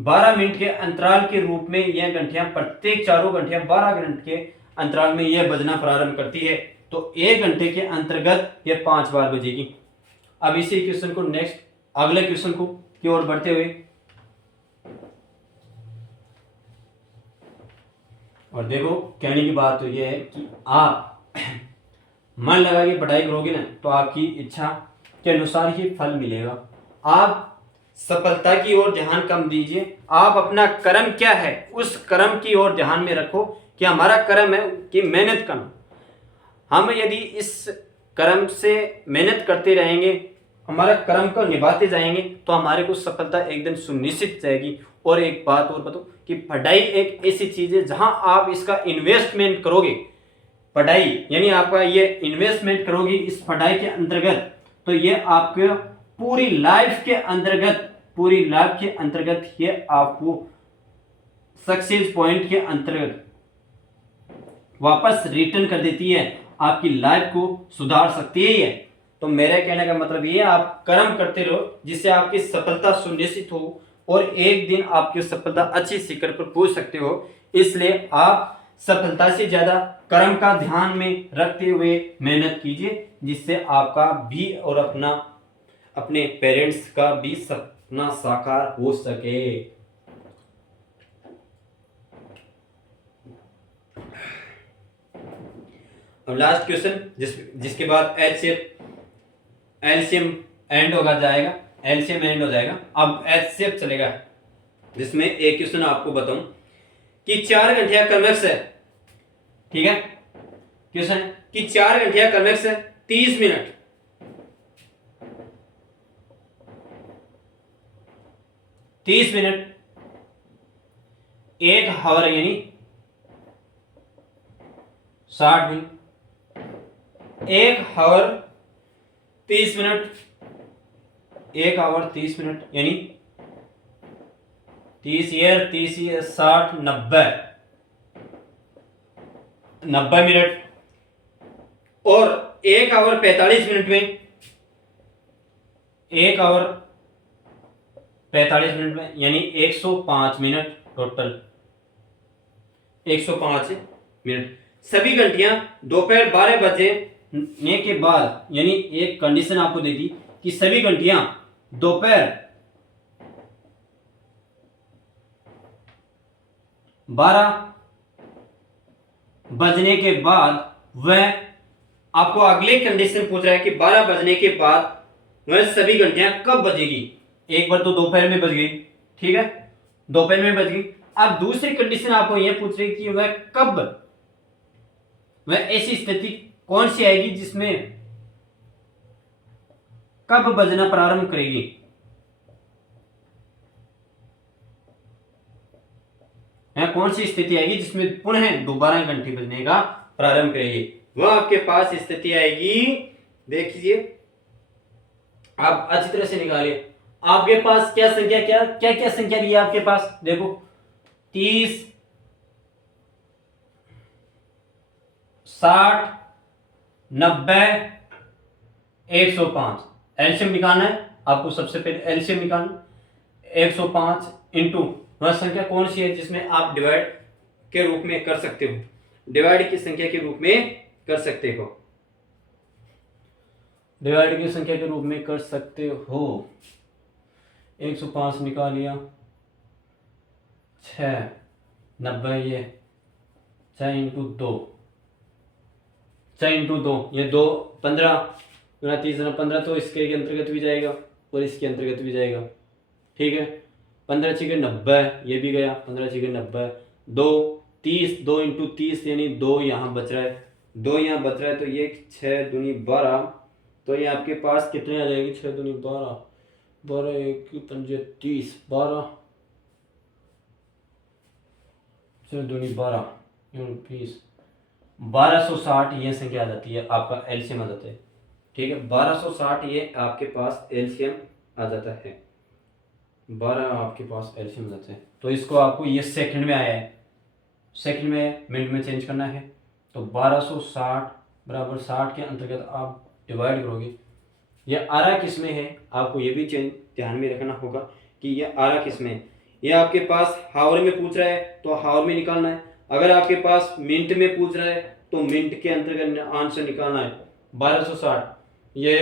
12 मिनट के अंतराल के रूप में यह घंटियां, प्रत्येक चारों घंटियां 12 मिनट के अंतराल में यह बजना प्रारंभ करती है। तो 1 घंटे के अंतर्गत यह 5 बार बजेगी। अब इसी क्वेश्चन को नेक्स्ट अगले क्वेश्चन को की ओर बढ़ते हुए, और देखो कहने की बात तो यह है कि आप मन लगा के पढ़ाई करोगे ना तो आपकी इच्छा के अनुसार ही फल मिलेगा। आप सफलता की ओर ध्यान कम दीजिए, आप अपना कर्म क्या है उस कर्म की ओर ध्यान में रखो कि हमारा कर्म है कि मेहनत करना। हम यदि इस कर्म से मेहनत करते रहेंगे, हमारा कर्म को निभाते जाएंगे तो हमारे को सफलता एकदम सुनिश्चित जाएगी। और एक बात और बताओ कि पढ़ाई एक ऐसी चीज है जहां आप इसका इन्वेस्टमेंट करोगे, पढ़ाई यानी आपका ये इन्वेस्टमेंट करोगे इस पढ़ाई के अंतर्गत, तो ये आपके पूरी लाइफ के अंतर्गत ये आपको सक्सेस पॉइंट के अंतर्गत वापस रिटर्न कर देती है, आपकी लाइफ को सुधार सकती है ये। तो मेरे कहने का मतलब ये, आप कर्म करते रहो जिससे आपकी सफलता सुनिश्चित हो और एक दिन आपकी सफलता अच्छी शिखर पर पहुंच सकते हो। इसलिए आप सफलता से ज्यादा कर्म का ध्यान में रखते हुए मेहनत कीजिए, जिससे आपका भी और अपने पेरेंट्स का भी सपना साकार हो सके। अब लास्ट क्वेश्चन जिसके बाद एलसीएम एंड हो जाएगा। अब एचसीएफ चलेगा, जिसमें एक क्वेश्चन आपको बताऊं कि 4 घंटिया कन्वेक्स है, ठीक है, क्वेश्चन कि 4 घंटिया कन्वेक्स है 30 मिनट, एक हावर यानी 60 minute, 1 hour 30 minute, 1 hour 30 minute यानी 30 ईयर 60 90 मिनट, और 1 आवर 45 मिनट में 1 आवर 45 मिनट में यानी 105 मिनट, टोटल 105 मिनट। सभी घंटियां दोपहर 12 बजे के बाद, यानी एक कंडीशन आपको दे दी कि सभी घंटियां दोपहर 12 बजने के बाद वह आपको अगले कंडीशन पूछ रहा है कि 12 बजने के बाद वह सभी घंटियां कब बजेगी। एक बार तो दोपहर में बज गई, ठीक है, दोपहर में बज गई। अब दूसरी कंडीशन आपको यह पूछ रही है कि वह कब, वह ऐसी स्थिति कौन सी आएगी जिसमें कब बजना प्रारंभ करेगी। कौन सी स्थिति आएगी जिसमें पुनः दोबारा घंटी बजने का प्रारंभ करेगी। वह आपके पास स्थिति आएगी, देखिए आप अच्छी तरह से निकालिए। आपके पास क्या संख्या, क्या क्या क्या संख्या दी है आपके पास, देखो 30, 60, 90, 105। एलसीएम निकालना है आपको, सबसे पहले एलसीएम निकालना। 105 इंटू वह संख्या कौन सी है जिसमें आप डिवाइड के रूप में कर सकते हो, डिवाइड की संख्या के रूप में कर सकते हो, डिवाइड की संख्या के रूप में कर सकते हो। 105 निकालिया, 6, 90, ये 6 इंटू 2, 6 इंटू 2, ये 2, 15, 30, 15, तो इसके अंतर्गत भी जाएगा और इसके अंतर्गत भी जाएगा, ठीक है। 15 6 90, ये भी गया, 15 6 90, 2 30, 2 इंटू 30 यानी 2 यहाँ बच रहा है, 2 यहाँ बच रहा है, तो ये 6 दूनी 12, तो ये आपके पास कितने आ जाएगी, 6 दूनी 12, 12 1 5 30, 12, 6 दूनी 12 20, 1260 ये संख्या आ जाती है, आपका एलसीएम आ जाता है, ठीक है। 1260 ये आपके पास एलसीएम आ जाता है, 12 आपके पास एलसीएम आ जाता है। तो इसको आपको ये सेकंड में आया है, सेकंड में मिनट में चेंज करना है, तो 1260 बराबर 60 के अंतर्गत आप डिवाइड करोगे। ये आरा किस में है, आपको ये भी चेंज ध्यान में रखना होगा कि ये आरा किस में है। ये आपके पास हावर में पूछ रहा है तो हावर में निकालना है, अगर आपके पास मिनट में पूछ रहा है तो मिनट के अंतर्गत आंसर निकालना है। 1260 ये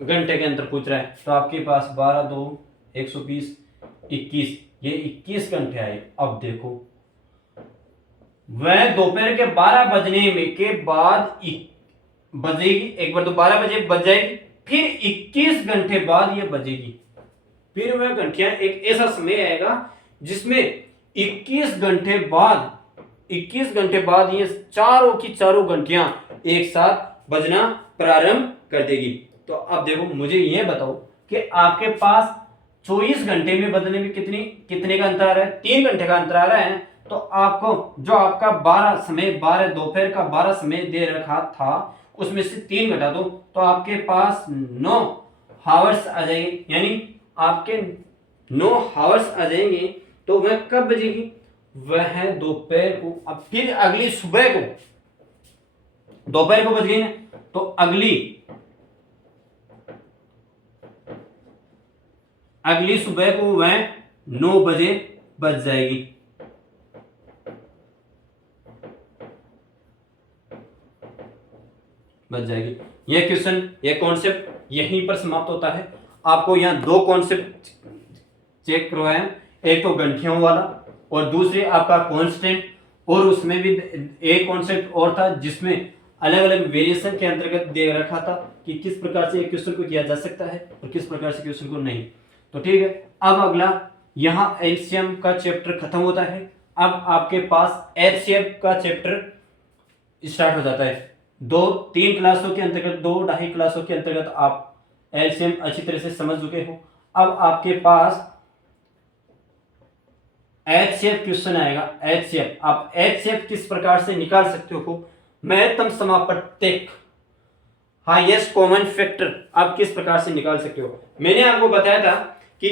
घंटे के अंदर पूछ रहा है, तो आपके पास 12 2 120, 21, ये 21 घंटे आए। अब देखो वह दोपहर के 12 बजने में के बाद बजेगी, एक बार तो 12 बजे बज जाएगी, फिर 21 घंटे बाद ये बजेगी, फिर वह घंटियां, एक ऐसा समय आएगा जिसमें 21 घंटे बाद, 21 घंटे बाद ये चारों की चारों घंटियां एक साथ बजना प्रारंभ कर देगी। तो अब देखो मुझे ये बताओ कि आपके पास 24 घंटे में बजने में कितने का अंतर आ रहा है, 3 घंटे का अंतर आ रहा है। तो आपको जो आपका 12 समय, 12 दोपहर का 12 समय दे रखा था उसमें से 3 घटा दो, तो आपके पास 9 हावर्स आ जाएंगे, यानी आपके 9 हावर्स आ जाएंगे। तो वह कब बजेगी, वह दोपहर को, अब फिर अगली सुबह को, दोपहर को बज गई ना, तो अगली सुबह को वह 9 बजे बज जाएगी। बच जाएगी। यह क्वेश्चन, यह कॉन्सेप्ट यहीं पर समाप्त होता है। आपको यहाँ 2 कॉन्सेप्ट चेक करवाए, एक तो घंटियों वाला और दूसरे आपका कांस्टेंट, और उसमें भी एक कॉन्सेप्ट और था जिसमें अलग अलग वेरिएशन के अंतर्गत दे रखा था कि किस प्रकार से एक क्वेश्चन को किया जा सकता है और किस प्रकार से क्वेश्चन को नहीं। तो ठीक है, अब अगला यहाँ एलसीएम का चैप्टर खत्म होता है, अब आपके पास एचसीएफ का चैप्टर स्टार्ट हो जाता है। 2-3 क्लासों के अंतर्गत, 2-2.5 क्लासों के अंतर्गत आप एलसीएम अच्छी तरह से समझ चुके हो। अब आपके पास एचसीएफ क्वेश्चन आएगा। एचसीएफ, आप एचसीएफ किस प्रकार से निकाल सकते हो, महत्तम समापवर्तक, हाईएस्ट कॉमन फैक्टर आप किस प्रकार से निकाल सकते हो। मैंने आपको बताया था कि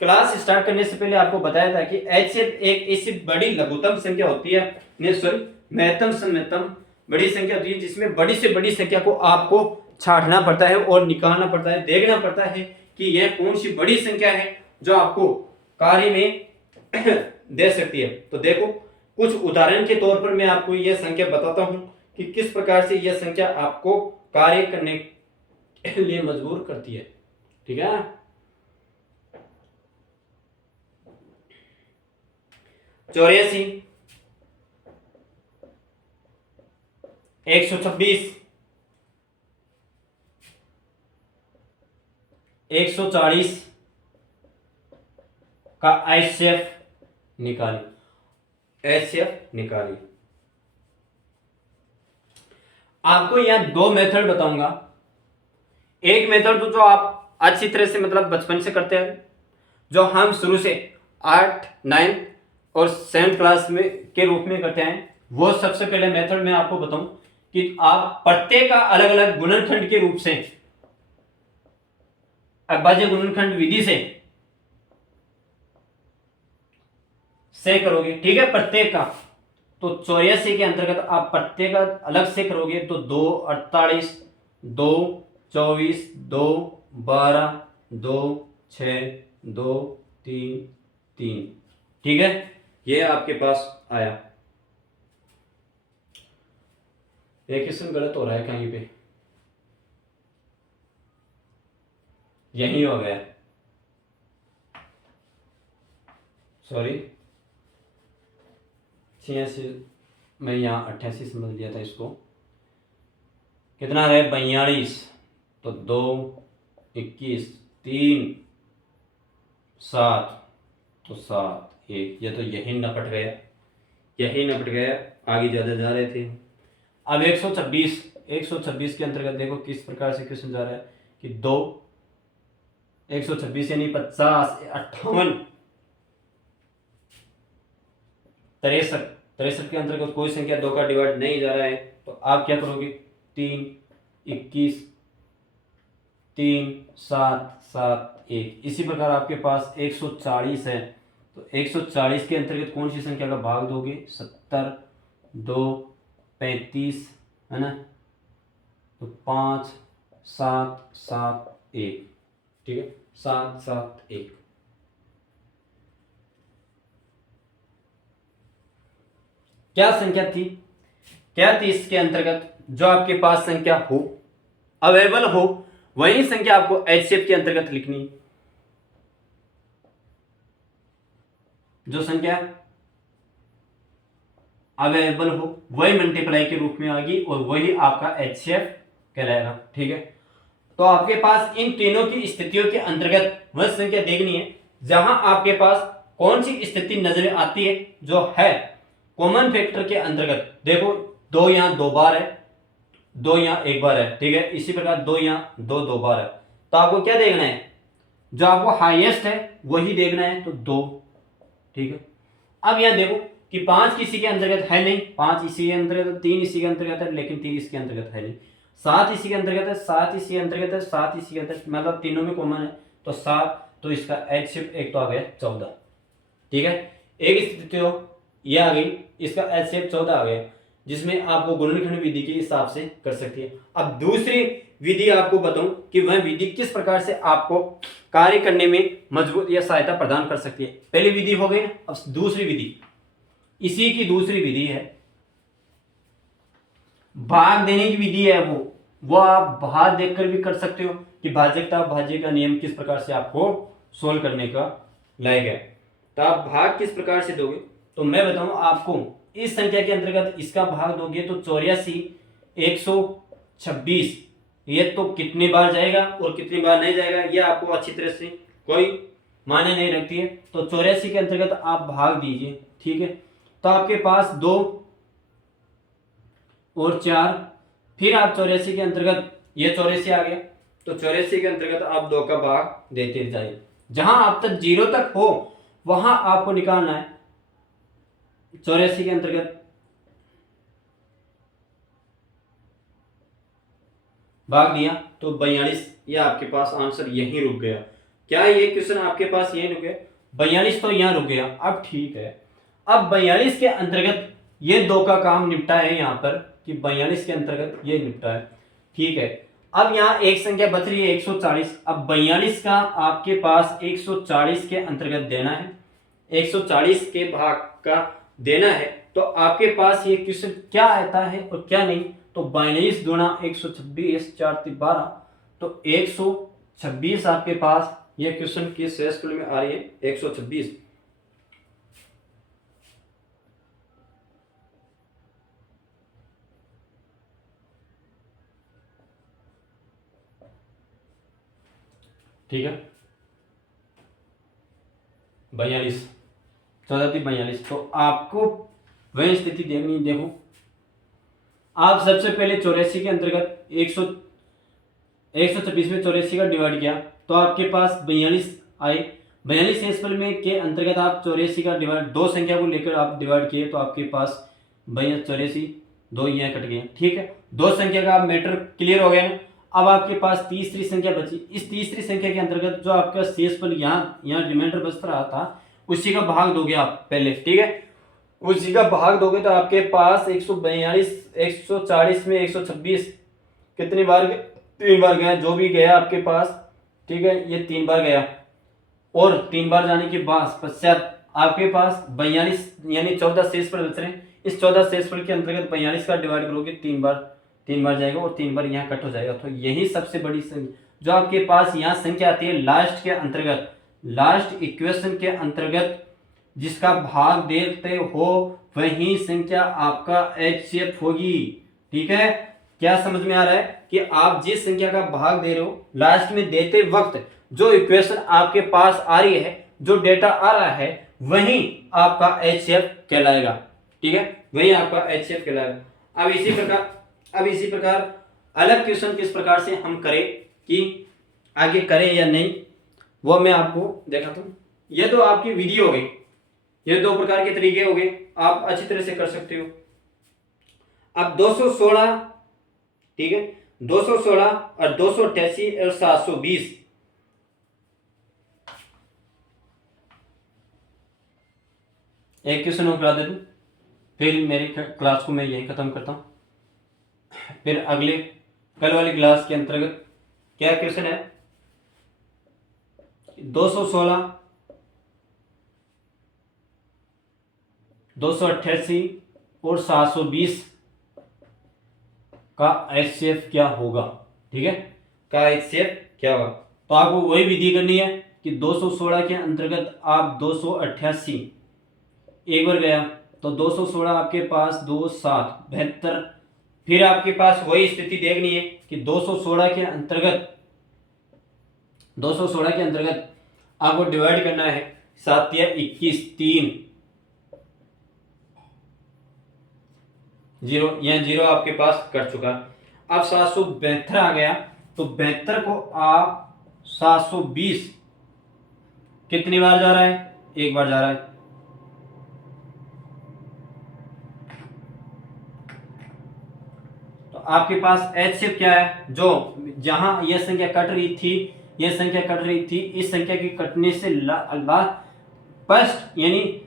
क्लास स्टार्ट करने से पहले आपको बताया था कि एचसीएफ एक ऐसी बड़ी लघुत्तम संख्या होती है, महत्तम से महत्तम बड़ी संख्या होती है, जिसमें बड़ी से बड़ी संख्या को आपको छांटना पड़ता है और निकालना पड़ता है, देखना पड़ता है कि यह कौन सी बड़ी संख्या है जो आपको कार्य में दे सकती है। तो देखो कुछ उदाहरण के तौर पर मैं आपको यह संख्या बताता हूं कि किस प्रकार से यह संख्या आपको कार्य करने के लिए मजबूर करती है, ठीक है। 84, 126, 140 का HCF निकालिए। HCF निकालिए। आपको यहां दो मेथड बताऊंगा। एक मेथड तो जो आप अच्छी तरह से मतलब बचपन से करते हैं, जो हम शुरू से 8, 9 और 7 क्लास में के रूप में करते हैं, वो सबसे पहले मेथड मैं आपको बताऊं कि आप प्रत्येक का अलग अलग गुणनखंड के रूप से अविभाज्य गुणनखंड विधि से करोगे, ठीक है, प्रत्येक का। तो 84 के अंतर्गत आप प्रत्येक का अलग से करोगे तो 2 48, 2 24, 2 12, 2 6, 2 3 3, ठीक है, ये आपके पास आया। एक क्वेश्चन गलत हो रहा है कहीं पे, यही हो गया, सॉरी। 86 मैं यहाँ 88 समझ लिया था इसको। कितना है 42, तो 2 21 3 7, तो 7 1, ये तो यही नपट गया, यही नपट गया, आगे ज़्यादा जा रहे थे। अब 126 के अंतर्गत देखो किस प्रकार से क्वेश्चन जा रहा है कि 2 126 यानी 50 58 63 के अंतर्गत कोई संख्या 2 का डिवाइड नहीं जा रहा है, तो आप क्या करोगे 3 21 3 7 7 1। इसी प्रकार आपके पास 140 है, तो 140 के अंतर्गत कौन सी संख्या का भाग दोगे 70 2 35 है ना, तो 5 7 7 1, ठीक है, 7 7 1। क्या संख्या थी, क्या थी इसके अंतर्गत, जो आपके पास संख्या हो अवेलेबल हो वही संख्या आपको HCF के अंतर्गत लिखनी है। जो संख्या अवेलेबल हो वही मल्टीप्लाई के रूप में आएगी और वही आपका HCF कहलाएगा, ठीक है। तो आपके पास इन तीनों की स्थितियों के अंतर्गत वह संख्या देखनी है जहां आपके पास कौन सी स्थिति नजर आती है, जो है कॉमन फैक्टर के अंतर्गत। देखो 2 यहां 2 बार है, 2 यहां 1 बार है, ठीक है, इसी प्रकार 2 यहां 2 2 बार है, तो आपको क्या देखना है, जो आपको हाईएस्ट है वही देखना है, तो 2, ठीक है। अब यहां देखो कि 5 किसी के अंतर्गत है नहीं, 5 इसी के अंतर्गत, 3 इसी के अंतर्गत है, लेकिन 3 इसके अंतर्गत है नहीं, 7 इसी के अंतर्गत है, 7 इसी के अंतर्गत है, 7 इसी के अंतर्गत, मतलब तीनों में कॉमन है, तो 7, तो इसका HCF एक तो आ गया 14, ठीक है। एक स्थिति हो ये आ गई, इसका HCF 14 आ गया, जिसमें आपको गुणनखंड विधि के हिसाब से कर सकती है। अब दूसरी विधि आपको बताऊं कि वह विधि किस प्रकार से आपको कार्य करने में मजबूत या सहायता प्रदान कर सकती है। पहली विधि हो गई, अब दूसरी विधि, इसी की दूसरी विधि है भाग देने की विधि है। वो आप भाग देखकर भी कर सकते हो कि भाजकता भाज्य का नियम किस प्रकार से आपको सोल्व करने का लायक है। तो आप भाग किस प्रकार से दोगे, तो मैं बताऊं आपको, इस संख्या के अंतर्गत इसका भाग दोगे तो 84 126, ये तो कितनी बार जाएगा और कितनी बार नहीं जाएगा ये आपको अच्छी तरह से कोई मायने नहीं रखती है। तो 84 के अंतर्गत आप भाग दीजिए, ठीक है, तो आपके पास 2 और 4, फिर आप 84 के अंतर्गत ये 84 आ गया, तो 84 के अंतर्गत आप 2 का भाग देते जाइए, जहां आप तक 0 तक हो वहां आपको निकालना है। 84 के अंतर्गत भाग दिया तो 42, ये आपके पास आंसर यहीं रुक गया। क्या ये क्वेश्चन आपके पास यहीं रुक गया, 42 तो यहां रुक गया। अब ठीक है, अब 42 के अंतर्गत ये 2 का काम निपटा है यहां पर, कि 42 के अंतर्गत ये निपटा है, ठीक है। अब यहाँ एक संख्या बच रही है 140, अब 42 का आपके पास 140 के अंतर्गत देना है, 140 के भाग का देना है, तो आपके पास ये क्वेश्चन क्या आता है और क्या नहीं, तो 42 गुणा 126 4 3 12, तो 126 आपके पास ये क्वेश्चन किस स्कूल में आ रही है 126। ठीक है 42, 14 3 42। तो आपको वही स्थिति देखनी है। देखो आप सबसे पहले 84 के अंतर्गत 126 में 84 का डिवाइड किया तो आपके पास 42 आए। 42 हेक्साडेसिमल में के अंतर्गत आप 84 का डिवाइड, दो संख्या को लेकर आप डिवाइड किए तो आपके पास 84, दो यहाँ कट गए। ठीक है, दो संख्या का आप मैटर क्लियर हो गया ना। अब आपके पास तीसरी संख्या बची। इस तीसरी संख्या के अंतर्गत जो आपका शेषफल यहाँ रिमाइंडर बच रहा था उसी का भाग दोगे आप पहले। ठीक है, उसी का भाग दोगे तो आपके पास 142, 140 में 126 कितनी बार, 3 बार गया, जो भी गया आपके पास। ठीक है, ये 3 बार गया और 3 बार जाने के बाद पश्चात आपके पास 42 यानी 14 शेषफल बच रहे हैं। इस 14 शेषफल के अंतर्गत 42 का डिवाइड करोगे 3 बार जाएगा और 3 बार यहाँ कट हो जाएगा। तो यही सबसे बड़ी संख्या जो आपके पास यहाँ संख्या आती है लास्ट के अंतर्गत, लास्ट इक्वेशन के अंतर्गत जिसका भाग देते हो वही संख्या आपका HCF होगी। ठीक है, क्या समझ में आ रहा है कि आप जिस संख्या का भाग दे रहे हो लास्ट में देते वक्त जो इक्वेशन आपके पास आ रही है, जो डेटा आ रहा है वही आपका HCF कहलाएगा। ठीक है, वही आपका HCF कहलाएगा। अब इसी प्रकार अलग क्वेश्चन किस प्रकार से हम करें कि आगे करें या नहीं वो मैं आपको दिखाता हूं। ये तो आपकी विधि हो गई, ये 2 प्रकार के तरीके हो गए, आप अच्छी तरह से कर सकते हो। अब 216, ठीक है, 216 और 288 और 720 एक क्वेश्चन और करा दे दूं, फिर मेरी क्लास को मैं यही खत्म करता हूं। फिर अगले कल वाली क्लास के अंतर्गत क्या क्वेश्चन है, 216, 288 और 720 का HCF क्या होगा। ठीक है, का HCF क्या होगा। तो आपको वही विधि करनी है कि 216 के अंतर्गत आप 288 एक बार गया तो 216 आपके पास 2 7 72। फिर आपके पास वही स्थिति देखनी है कि 216 के अंतर्गत आपको डिवाइड करना है 7 या 21 3 0, यह 0 आपके पास कट चुका। अब 772 आ गया तो 72 को आप 720 कितनी बार जा रहा है, एक बार जा रहा है। तो आपके पास HCF क्या है, जो जहां यह संख्या कट रही थी, इस संख्या की कटने से फर्स्ट यानी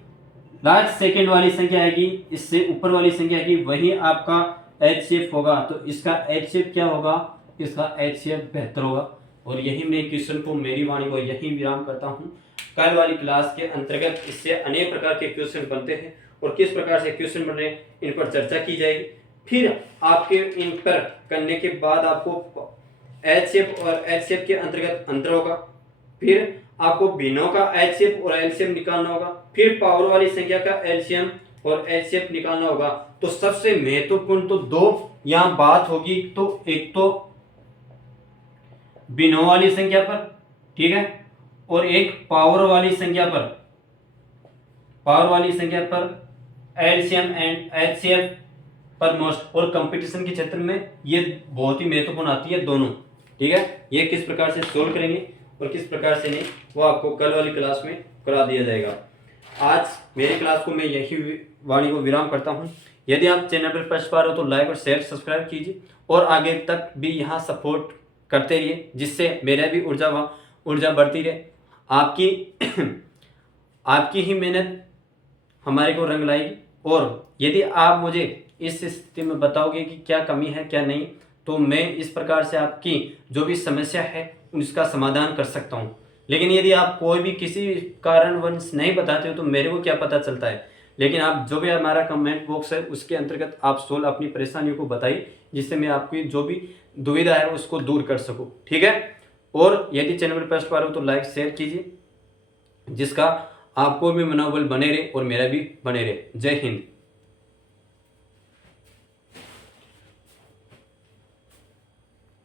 लास्ट सेकंड वाली संख्या आएगी, इससे ऊपर वाली संख्या आएगी, वही आपका HCF होगा। तो इसका HCF क्या होगा, इसका HCF 72 होगा। और यही मैं क्वेश्चन को, मेरी वाणी को यही विराम करता हूँ। कल वाली क्लास के अंतर्गत इससे अनेक प्रकार के क्वेश्चन बनते हैं और किस प्रकार से क्वेश्चन बन रहे हैं इन पर चर्चा की जाएगी। फिर आपके इन पर करने के बाद आपको HCF और HCF के अंतर्गत अंतर होगा, फिर आपको भिन्नों का HCF और LCM निकालना होगा, फिर पावर वाली संख्या का LCM और HCF निकालना होगा। तो सबसे महत्वपूर्ण तो 2 यहाँ बात होगी, तो एक तो भिन्नों वाली संख्या पर, ठीक है, और एक पावर वाली संख्या पर LCM एंड HCF पर मोस्ट। और कंपटीशन के क्षेत्र में ये बहुत ही महत्वपूर्ण आती है दोनों। ठीक है, ये किस प्रकार से सोल्व करेंगे और किस प्रकार से नहीं वो आपको कल वाली क्लास में करा दिया जाएगा। आज मेरी क्लास को मैं यही वाणी को विराम करता हूँ। यदि आप चैनल पर फर्स्ट बार हो तो लाइक और शेयर सब्सक्राइब कीजिए और आगे तक भी यहाँ सपोर्ट करते रहिए, जिससे मेरा भी ऊर्जा बढ़ती रहे। आपकी ही मेहनत हमारे को रंग लाएगी। और यदि आप मुझे इस स्थिति में बताओगे कि क्या कमी है क्या नहीं, तो मैं इस प्रकार से आपकी जो भी समस्या है उसका समाधान कर सकता हूँ। लेकिन यदि आप कोई भी किसी कारणवश नहीं बताते हो तो मेरे को क्या पता चलता है। लेकिन आप जो भी हमारा कमेंट बॉक्स है उसके अंतर्गत आप सोल्व अपनी परेशानियों को बताइए, जिससे मैं आपकी जो भी दुविधा है उसको दूर कर सकूँ। ठीक है, और यदि चैनल पर फर्स्ट बार हो तो लाइक शेयर कीजिए, जिसका आपको भी मनोबल बने रहे और मेरा भी बने रहे। जय हिंद।